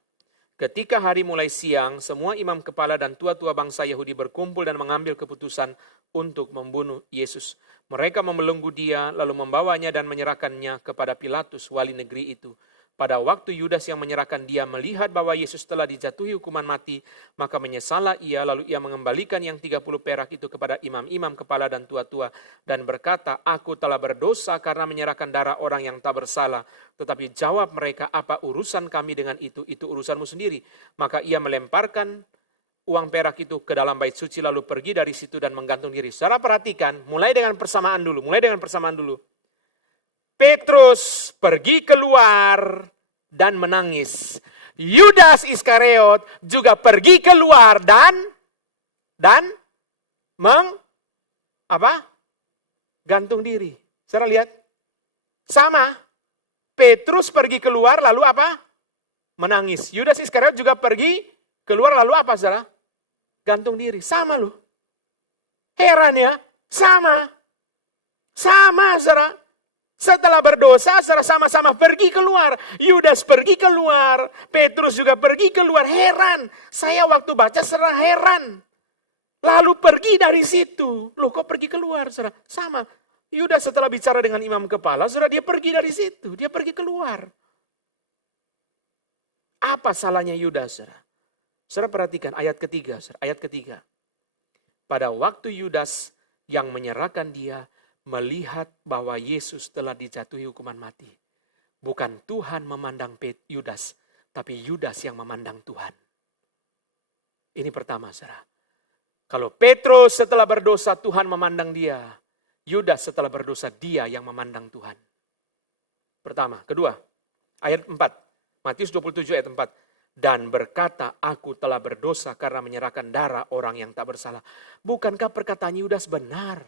Ketika hari mulai siang, semua imam kepala dan tua-tua bangsa Yahudi berkumpul dan mengambil keputusan untuk membunuh Yesus. Mereka membelenggu dia, lalu membawanya dan menyerahkannya kepada Pilatus, wali negeri itu. Pada waktu Yudas yang menyerahkan dia melihat bahwa Yesus telah dijatuhi hukuman mati, maka menyesallah ia, lalu ia mengembalikan yang 30 perak itu kepada imam-imam kepala dan tua-tua dan berkata, aku telah berdosa karena menyerahkan darah orang yang tak bersalah. Tetapi jawab mereka, apa urusan kami dengan itu urusanmu sendiri. Maka ia melemparkan uang perak itu ke dalam bait suci lalu pergi dari situ dan menggantung diri. Saudara perhatikan, mulai dengan persamaan dulu. Petrus pergi keluar dan menangis. Yudas Iskariot juga pergi keluar dan gantung diri. Saudara lihat, sama. Petrus pergi keluar lalu apa? Menangis. Yudas Iskariot juga pergi keluar lalu apa, saudara? Gantung diri. Sama loh. Heran ya, sama, saudara. Setelah berdosa, saudara sama-sama pergi keluar. Yudas pergi keluar. Petrus juga pergi keluar. Heran. Saya waktu baca serah heran. Lalu pergi dari situ. Loh kok pergi keluar, saudara? Sama. Yudas setelah bicara dengan imam kepala, saudara, dia pergi dari situ. Dia pergi keluar. Apa salahnya Yudas, saudara? Saudara perhatikan ayat ketiga, saudara. Ayat ketiga. Pada waktu Yudas yang menyerahkan dia melihat bahwa Yesus telah dijatuhi hukuman mati. Bukan Tuhan memandang Yudas, tapi Yudas yang memandang Tuhan. Ini pertama, saudara. Kalau Petrus setelah berdosa Tuhan memandang dia, Yudas setelah berdosa dia yang memandang Tuhan. Pertama. Kedua, ayat 4. Matius 27 ayat 4. Dan berkata, aku telah berdosa karena menyerahkan darah orang yang tak bersalah. Bukankah perkataan Yudas benar?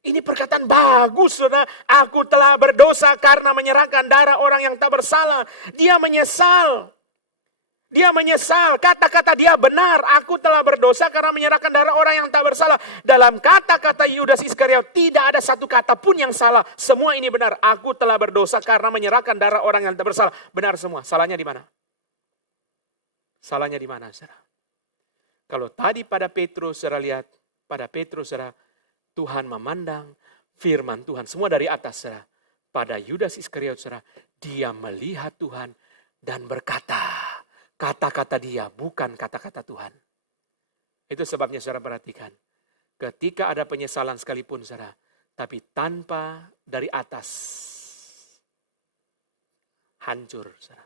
Ini perkataan bagus, saudara. Aku telah berdosa karena menyerahkan darah orang yang tak bersalah. Dia menyesal. Dia menyesal, kata-kata dia benar. Aku telah berdosa karena menyerahkan darah orang yang tak bersalah. Dalam kata-kata Yudas Iskariot tidak ada satu kata pun yang salah. Semua ini benar. Aku telah berdosa karena menyerahkan darah orang yang tak bersalah. Benar semua. Salahnya di mana? Salahnya di mana, saudara? Kalau tadi pada Petrus, saudara lihat. Pada Petrus, saudara, Tuhan memandang firman Tuhan. Semua dari atas, saudara. Pada Yudas Iskariot, saudara, dia melihat Tuhan dan berkata. Kata-kata dia bukan kata-kata Tuhan. Itu sebabnya saudara perhatikan. Ketika ada penyesalan sekalipun saudara. Tapi tanpa dari atas. Hancur saudara.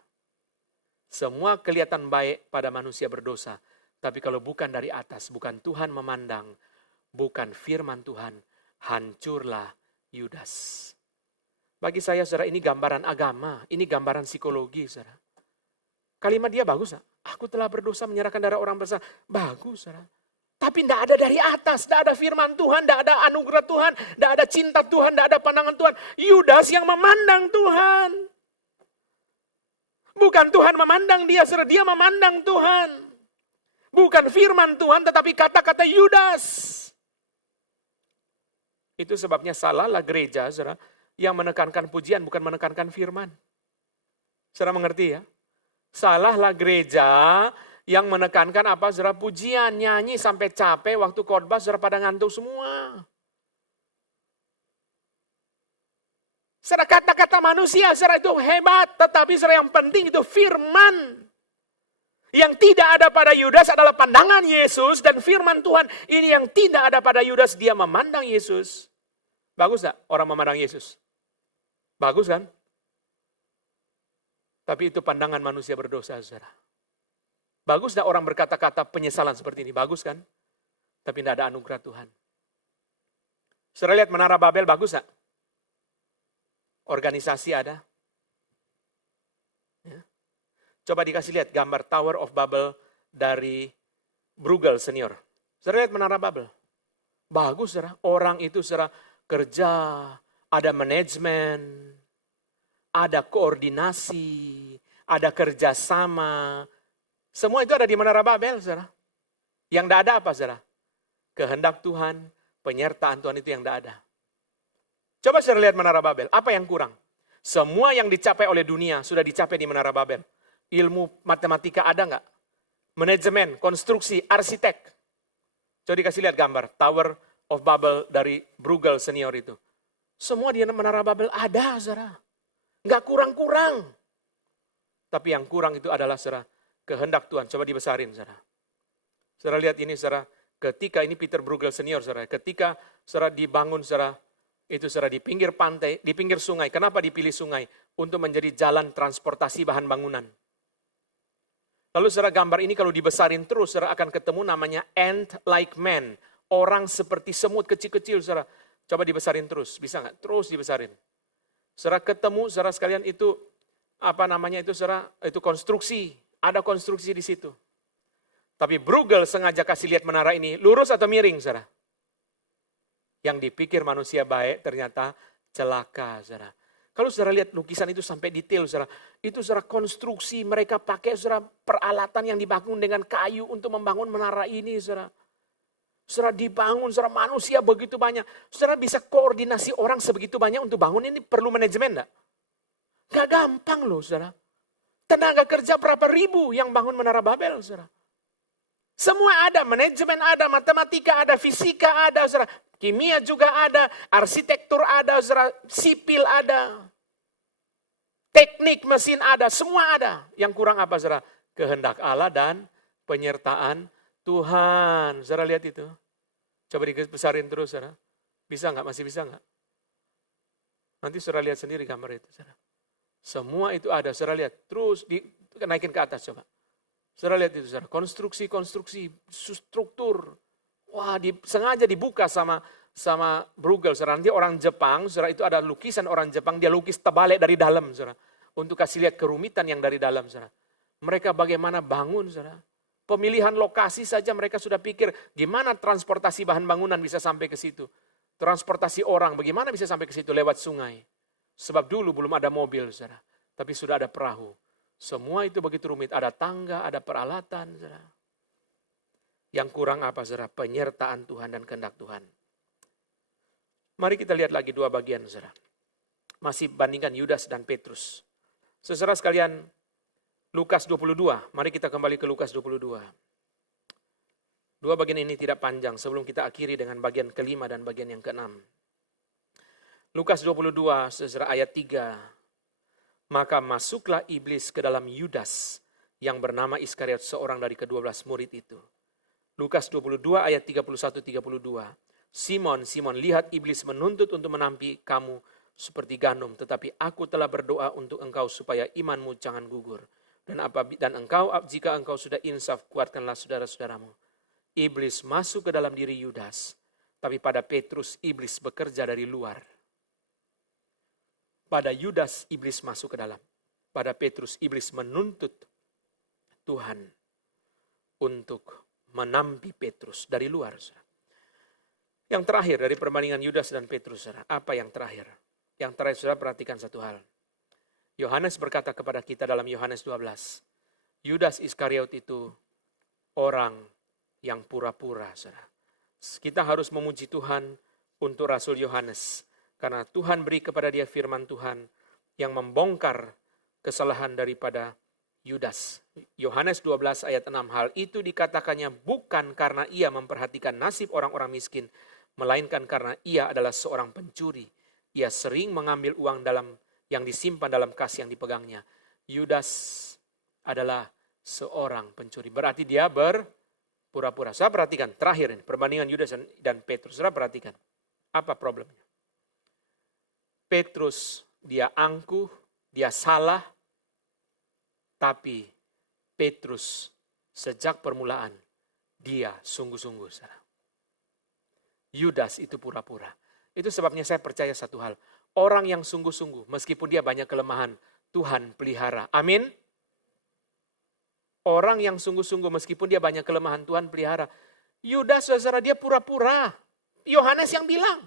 Semua kelihatan baik pada manusia berdosa. Tapi kalau bukan dari atas. Bukan Tuhan memandang. Bukan firman Tuhan. Hancurlah Yudas. Bagi saya saudara ini gambaran agama. Ini gambaran psikologi saudara. Kalimat dia bagus. Aku telah berdosa menyerahkan darah orang bersalah. Bagus. Saudara. Tapi tidak ada dari atas. Tidak ada firman Tuhan. Tidak ada anugerah Tuhan. Tidak ada cinta Tuhan. Tidak ada pandangan Tuhan. Yudas yang memandang Tuhan. Bukan Tuhan memandang dia. Saudara. Dia memandang Tuhan. Bukan firman Tuhan. Tetapi kata-kata Yudas. Itu sebabnya salahlah gereja. Saudara, yang menekankan pujian. Bukan menekankan firman. Saudara mengerti ya? Salahlah gereja yang menekankan apa, saudara, pujian, nyanyi sampai capek, waktu khotbah saudara pada ngantuk semua. Saudara, kata-kata manusia saudara itu hebat, tetapi saudara yang penting itu firman. Yang tidak ada pada Yudas adalah pandangan Yesus dan firman Tuhan. Ini yang tidak ada pada Yudas, dia memandang Yesus. Bagus tak orang memandang Yesus? Bagus kan? Tapi itu pandangan manusia berdosa, saudara. Bagus tidak orang berkata-kata penyesalan seperti ini? Bagus kan? Tapi tidak ada anugerah Tuhan. Saudara lihat Menara Babel, bagus tak? Organisasi ada. Ya. Coba dikasih lihat gambar Tower of Babel dari Bruegel senior. Saudara lihat Menara Babel. Bagus, saudara. Orang itu saudara kerja, ada manajemen, ada koordinasi, ada kerjasama. Semua itu ada di Menara Babel, saudara. Yang tidak ada apa, saudara? Kehendak Tuhan, penyertaan Tuhan itu yang tidak ada. Coba saudara lihat Menara Babel, apa yang kurang? Semua yang dicapai oleh dunia sudah dicapai di Menara Babel. Ilmu matematika ada nggak? Manajemen, konstruksi, arsitek. Coba dikasih lihat gambar Tower of Babel dari Bruegel senior itu. Semua di Menara Babel ada, saudara. Nggak kurang-kurang. Tapi yang kurang itu adalah saudara, kehendak Tuhan. Coba dibesarin saudara. Saudara lihat ini saudara. Ketika ini Peter Bruegel senior saudara. Ketika saudara dibangun saudara. Itu saudara di pinggir pantai, di pinggir sungai. Kenapa dipilih sungai? Untuk menjadi jalan transportasi bahan bangunan. Lalu saudara gambar ini kalau dibesarin terus saudara akan ketemu namanya ant like man. Orang seperti semut kecil-kecil saudara. Coba dibesarin terus. Bisa nggak? Terus dibesarin. Saudara ketemu, saudara sekalian itu, apa namanya itu saudara, itu konstruksi. Ada konstruksi di situ. Tapi Bruegel sengaja kasih lihat menara ini, lurus atau miring saudara? Yang dipikir manusia baik ternyata celaka saudara. Kalau saudara lihat lukisan itu sampai detail saudara, itu saudara konstruksi mereka pakai saudara peralatan yang dibangun dengan kayu untuk membangun menara ini saudara. Saudara dibangun, saudara manusia begitu banyak. Saudara bisa koordinasi orang sebegitu banyak untuk bangun ini perlu manajemen enggak? Gak gampang loh saudara. Tenaga kerja berapa ribu yang bangun Menara Babel saudara. Semua ada, manajemen ada, matematika ada, fisika ada, saudara. Kimia juga ada, arsitektur ada, saudara. Sipil ada. Teknik mesin ada, semua ada. Yang kurang apa, saudara? Kehendak Allah dan penyertaan Tuhan. Saudara lihat itu. Coba dibesarin terus, saudara. Bisa nggak? Masih bisa nggak? Nanti saudara lihat sendiri gambar itu, saudara. Semua itu ada, saudara lihat. Terus naikin ke atas coba. Saudara lihat itu, saudara. Konstruksi, struktur. Wah, sengaja dibuka sama Bruegel, saudara. Nanti orang Jepang, saudara, itu ada lukisan orang Jepang, dia lukis terbalik dari dalam, saudara. Untuk kasih lihat kerumitan yang dari dalam, saudara. Mereka bagaimana bangun, saudara. Pemilihan lokasi saja mereka sudah pikir, gimana transportasi bahan bangunan bisa sampai ke situ. Transportasi orang, bagaimana bisa sampai ke situ lewat sungai. Sebab dulu belum ada mobil, saudara. Tapi sudah ada perahu. Semua itu begitu rumit. Ada tangga, ada peralatan, saudara. Yang kurang apa, saudara? Penyertaan Tuhan dan kehendak Tuhan. Mari kita lihat lagi dua bagian, saudara. Masih bandingkan Yudas dan Petrus. Saudara sekalian, Lukas 22. Mari kita kembali ke Lukas 22. Dua bagian ini tidak panjang sebelum kita akhiri dengan bagian kelima dan bagian yang keenam. Lukas 22, saudara, ayat 3. Maka masuklah iblis ke dalam Yudas yang bernama Iskariot, seorang dari ke-12 murid itu. Lukas 22 ayat 31-32. Simon, Simon, lihat iblis menuntut untuk menampi kamu seperti gandum, tetapi aku telah berdoa untuk engkau supaya imanmu jangan gugur. Dan engkau, jika engkau sudah insaf, kuatkanlah saudara-saudaramu. Iblis masuk ke dalam diri Yudas, tapi pada Petrus iblis bekerja dari luar. Pada Yudas iblis masuk ke dalam. Pada Petrus iblis menuntut Tuhan untuk menampi Petrus dari luar. Yang terakhir dari perbandingan Yudas dan Petrus, apa yang terakhir? Yang terakhir, saudara, perhatikan satu hal. Yohanes berkata kepada kita dalam Yohanes 12, Yudas Iskariot itu orang yang pura-pura, saudara. Kita harus memuji Tuhan untuk Rasul Yohanes, karena Tuhan beri kepada dia firman Tuhan yang membongkar kesalahan daripada Yudas. Yohanes 12 ayat 6, hal itu dikatakannya bukan karena ia memperhatikan nasib orang-orang miskin, melainkan karena ia adalah seorang pencuri. Ia sering mengambil uang yang disimpan dalam kas yang dipegangnya. Yudas adalah seorang pencuri. Berarti dia berpura-pura. Saya perhatikan, terakhir ini, perbandingan Yudas dan Petrus. Saya perhatikan, apa problemnya? Petrus, dia angkuh, dia salah, tapi Petrus sejak permulaan, dia sungguh-sungguh salah. Yudas itu pura-pura. Itu sebabnya saya percaya satu hal. Orang yang sungguh-sungguh, meskipun dia banyak kelemahan, Tuhan pelihara. Amin. Orang yang sungguh-sungguh, meskipun dia banyak kelemahan, Tuhan pelihara. Yudas, saudara, dia pura-pura. Yohanes yang bilang,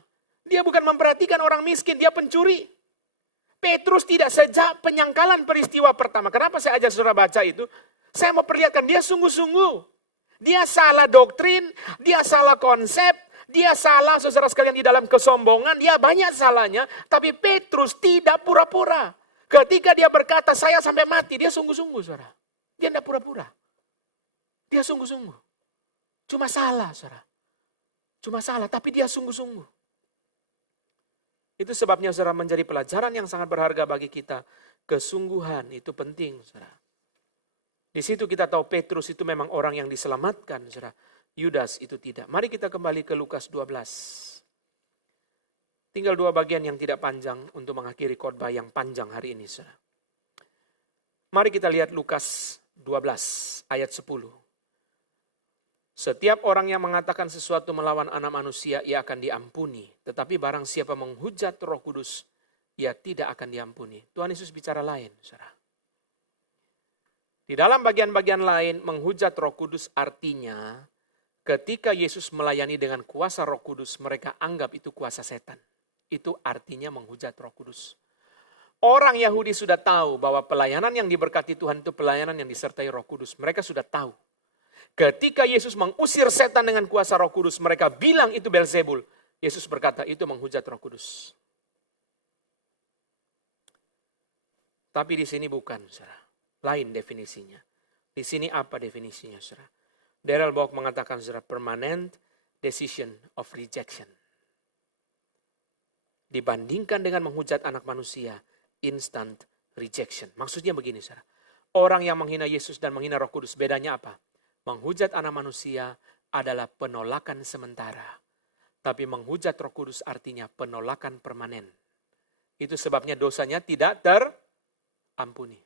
dia bukan memperhatikan orang miskin, dia pencuri. Petrus tidak, sejak penyangkalan peristiwa pertama. Kenapa saya ajak saudara baca itu? Saya mau perlihatkan dia sungguh-sungguh. Dia salah doktrin, dia salah konsep, dia salah, saudara sekalian, di dalam kesombongan, dia banyak salahnya. Tapi Petrus tidak pura-pura. Ketika dia berkata, saya sampai mati, dia sungguh-sungguh, saudara. Dia tidak pura-pura. Dia sungguh-sungguh. Cuma salah, saudara. Cuma salah, tapi dia sungguh-sungguh. Itu sebabnya, saudara, menjadi pelajaran yang sangat berharga bagi kita. Kesungguhan itu penting, saudara. Di situ kita tahu Petrus itu memang orang yang diselamatkan, saudara. Yudas itu tidak. Mari kita kembali ke Lukas 12. Tinggal dua bagian yang tidak panjang untuk mengakhiri khotbah yang panjang hari ini, saudara. Mari kita lihat Lukas 12 ayat 10. Setiap orang yang mengatakan sesuatu melawan anak manusia, ia akan diampuni. Tetapi barang siapa menghujat Roh Kudus, ia tidak akan diampuni. Tuhan Yesus bicara lain, saudara. Di dalam bagian-bagian lain, menghujat Roh Kudus artinya ketika Yesus melayani dengan kuasa Roh Kudus, mereka anggap itu kuasa setan. Itu artinya menghujat Roh Kudus. Orang Yahudi sudah tahu bahwa pelayanan yang diberkati Tuhan itu pelayanan yang disertai Roh Kudus. Mereka sudah tahu. Ketika Yesus mengusir setan dengan kuasa Roh Kudus, mereka bilang itu Beelzebul. Yesus berkata itu menghujat Roh Kudus. Tapi di sini bukan, saudara. Lain definisinya. Di sini apa definisinya, saudara? Darrell Bock mengatakan, saudara, permanent decision of rejection. Dibandingkan dengan menghujat anak manusia, instant rejection. Maksudnya begini, saudara. Orang yang menghina Yesus dan menghina Roh Kudus, bedanya apa? Menghujat anak manusia adalah penolakan sementara. Tapi menghujat Roh Kudus artinya penolakan permanen. Itu sebabnya dosanya tidak terampuni.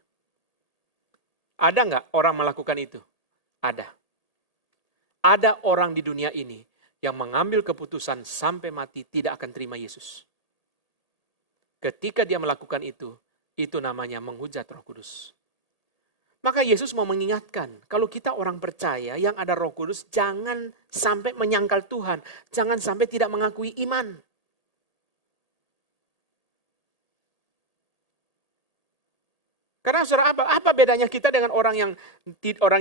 Ada nggak orang melakukan itu? Ada. Ada orang di dunia ini yang mengambil keputusan sampai mati tidak akan terima Yesus. Ketika dia melakukan itu namanya menghujat Roh Kudus. Maka Yesus mau mengingatkan, kalau kita orang percaya yang ada Roh Kudus, jangan sampai menyangkal Tuhan. Jangan sampai tidak mengakui iman. Karena saudara, apa bedanya kita dengan orang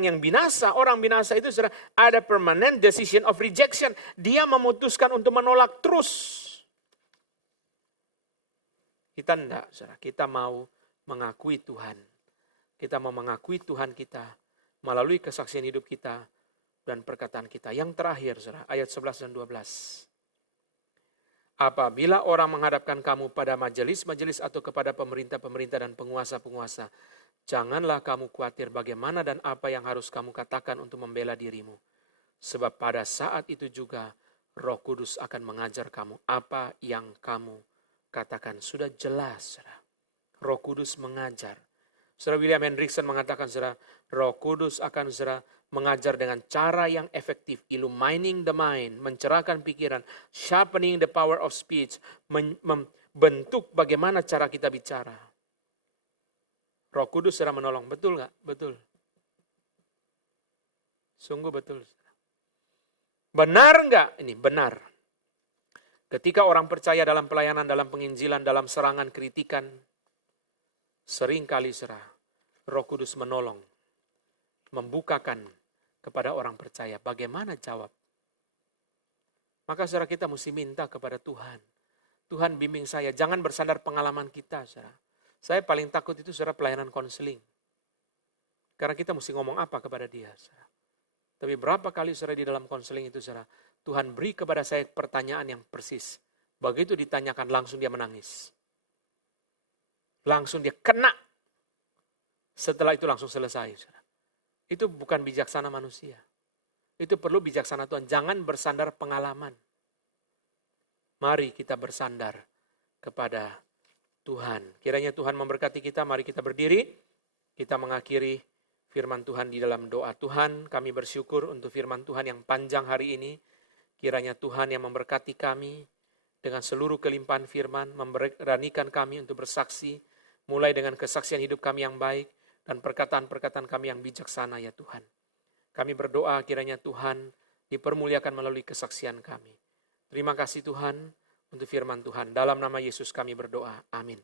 yang binasa? Orang binasa itu saudara, ada permanent decision of rejection. Dia memutuskan untuk menolak terus. Kita enggak, saudara. Kita mau mengakui Tuhan. Kita mau mengakui Tuhan kita melalui kesaksian hidup kita dan perkataan kita. Yang terakhir, saudara, ayat 11 dan 12. Apabila orang menghadapkan kamu pada majelis-majelis atau kepada pemerintah-pemerintah dan penguasa-penguasa, janganlah kamu khawatir bagaimana dan apa yang harus kamu katakan untuk membela dirimu. Sebab pada saat itu juga Roh Kudus akan mengajar kamu apa yang kamu katakan. Sudah jelas, saudara. Roh Kudus mengajar. Saudara William Hendriksen mengatakan, saudara, Roh Kudus akan saudara mengajar dengan cara yang efektif, illumining the mind, mencerahkan pikiran, sharpening the power of speech, membentuk bagaimana cara kita bicara. Roh Kudus saudara menolong, betul nggak? Betul. Sungguh betul. Benar nggak? Ini benar. Ketika orang percaya dalam pelayanan, dalam penginjilan, dalam serangan, kritikan, seringkali saudara, Roh Kudus menolong, membukakan kepada orang percaya bagaimana jawab. Maka saudara, kita mesti minta kepada Tuhan. Tuhan bimbing saya, jangan bersandar pengalaman kita, saudara. Saya paling takut itu saudara pelayanan konseling. Karena kita mesti ngomong apa kepada dia, saudara. Tapi berapa kali saudara di dalam konseling itu saudara, Tuhan beri kepada saya pertanyaan yang persis. Begitu ditanyakan langsung dia menangis. Langsung dia kena. Setelah itu langsung selesai, saudara. Itu bukan bijaksana manusia. Itu perlu bijaksana Tuhan. Jangan bersandar pengalaman. Mari kita bersandar kepada Tuhan. Kiranya Tuhan memberkati kita. Mari kita berdiri. Kita mengakhiri firman Tuhan di dalam doa. Tuhan, kami bersyukur untuk firman Tuhan yang panjang hari ini. Kiranya Tuhan yang memberkati kami dengan seluruh kelimpahan firman. Memberanikan kami untuk bersaksi. Mulai dengan kesaksian hidup kami yang baik. Dan perkataan-perkataan kami yang bijaksana ya Tuhan. Kami berdoa kiranya Tuhan dipermuliakan melalui kesaksian kami. Terima kasih Tuhan untuk firman Tuhan. Dalam nama Yesus kami berdoa. Amin.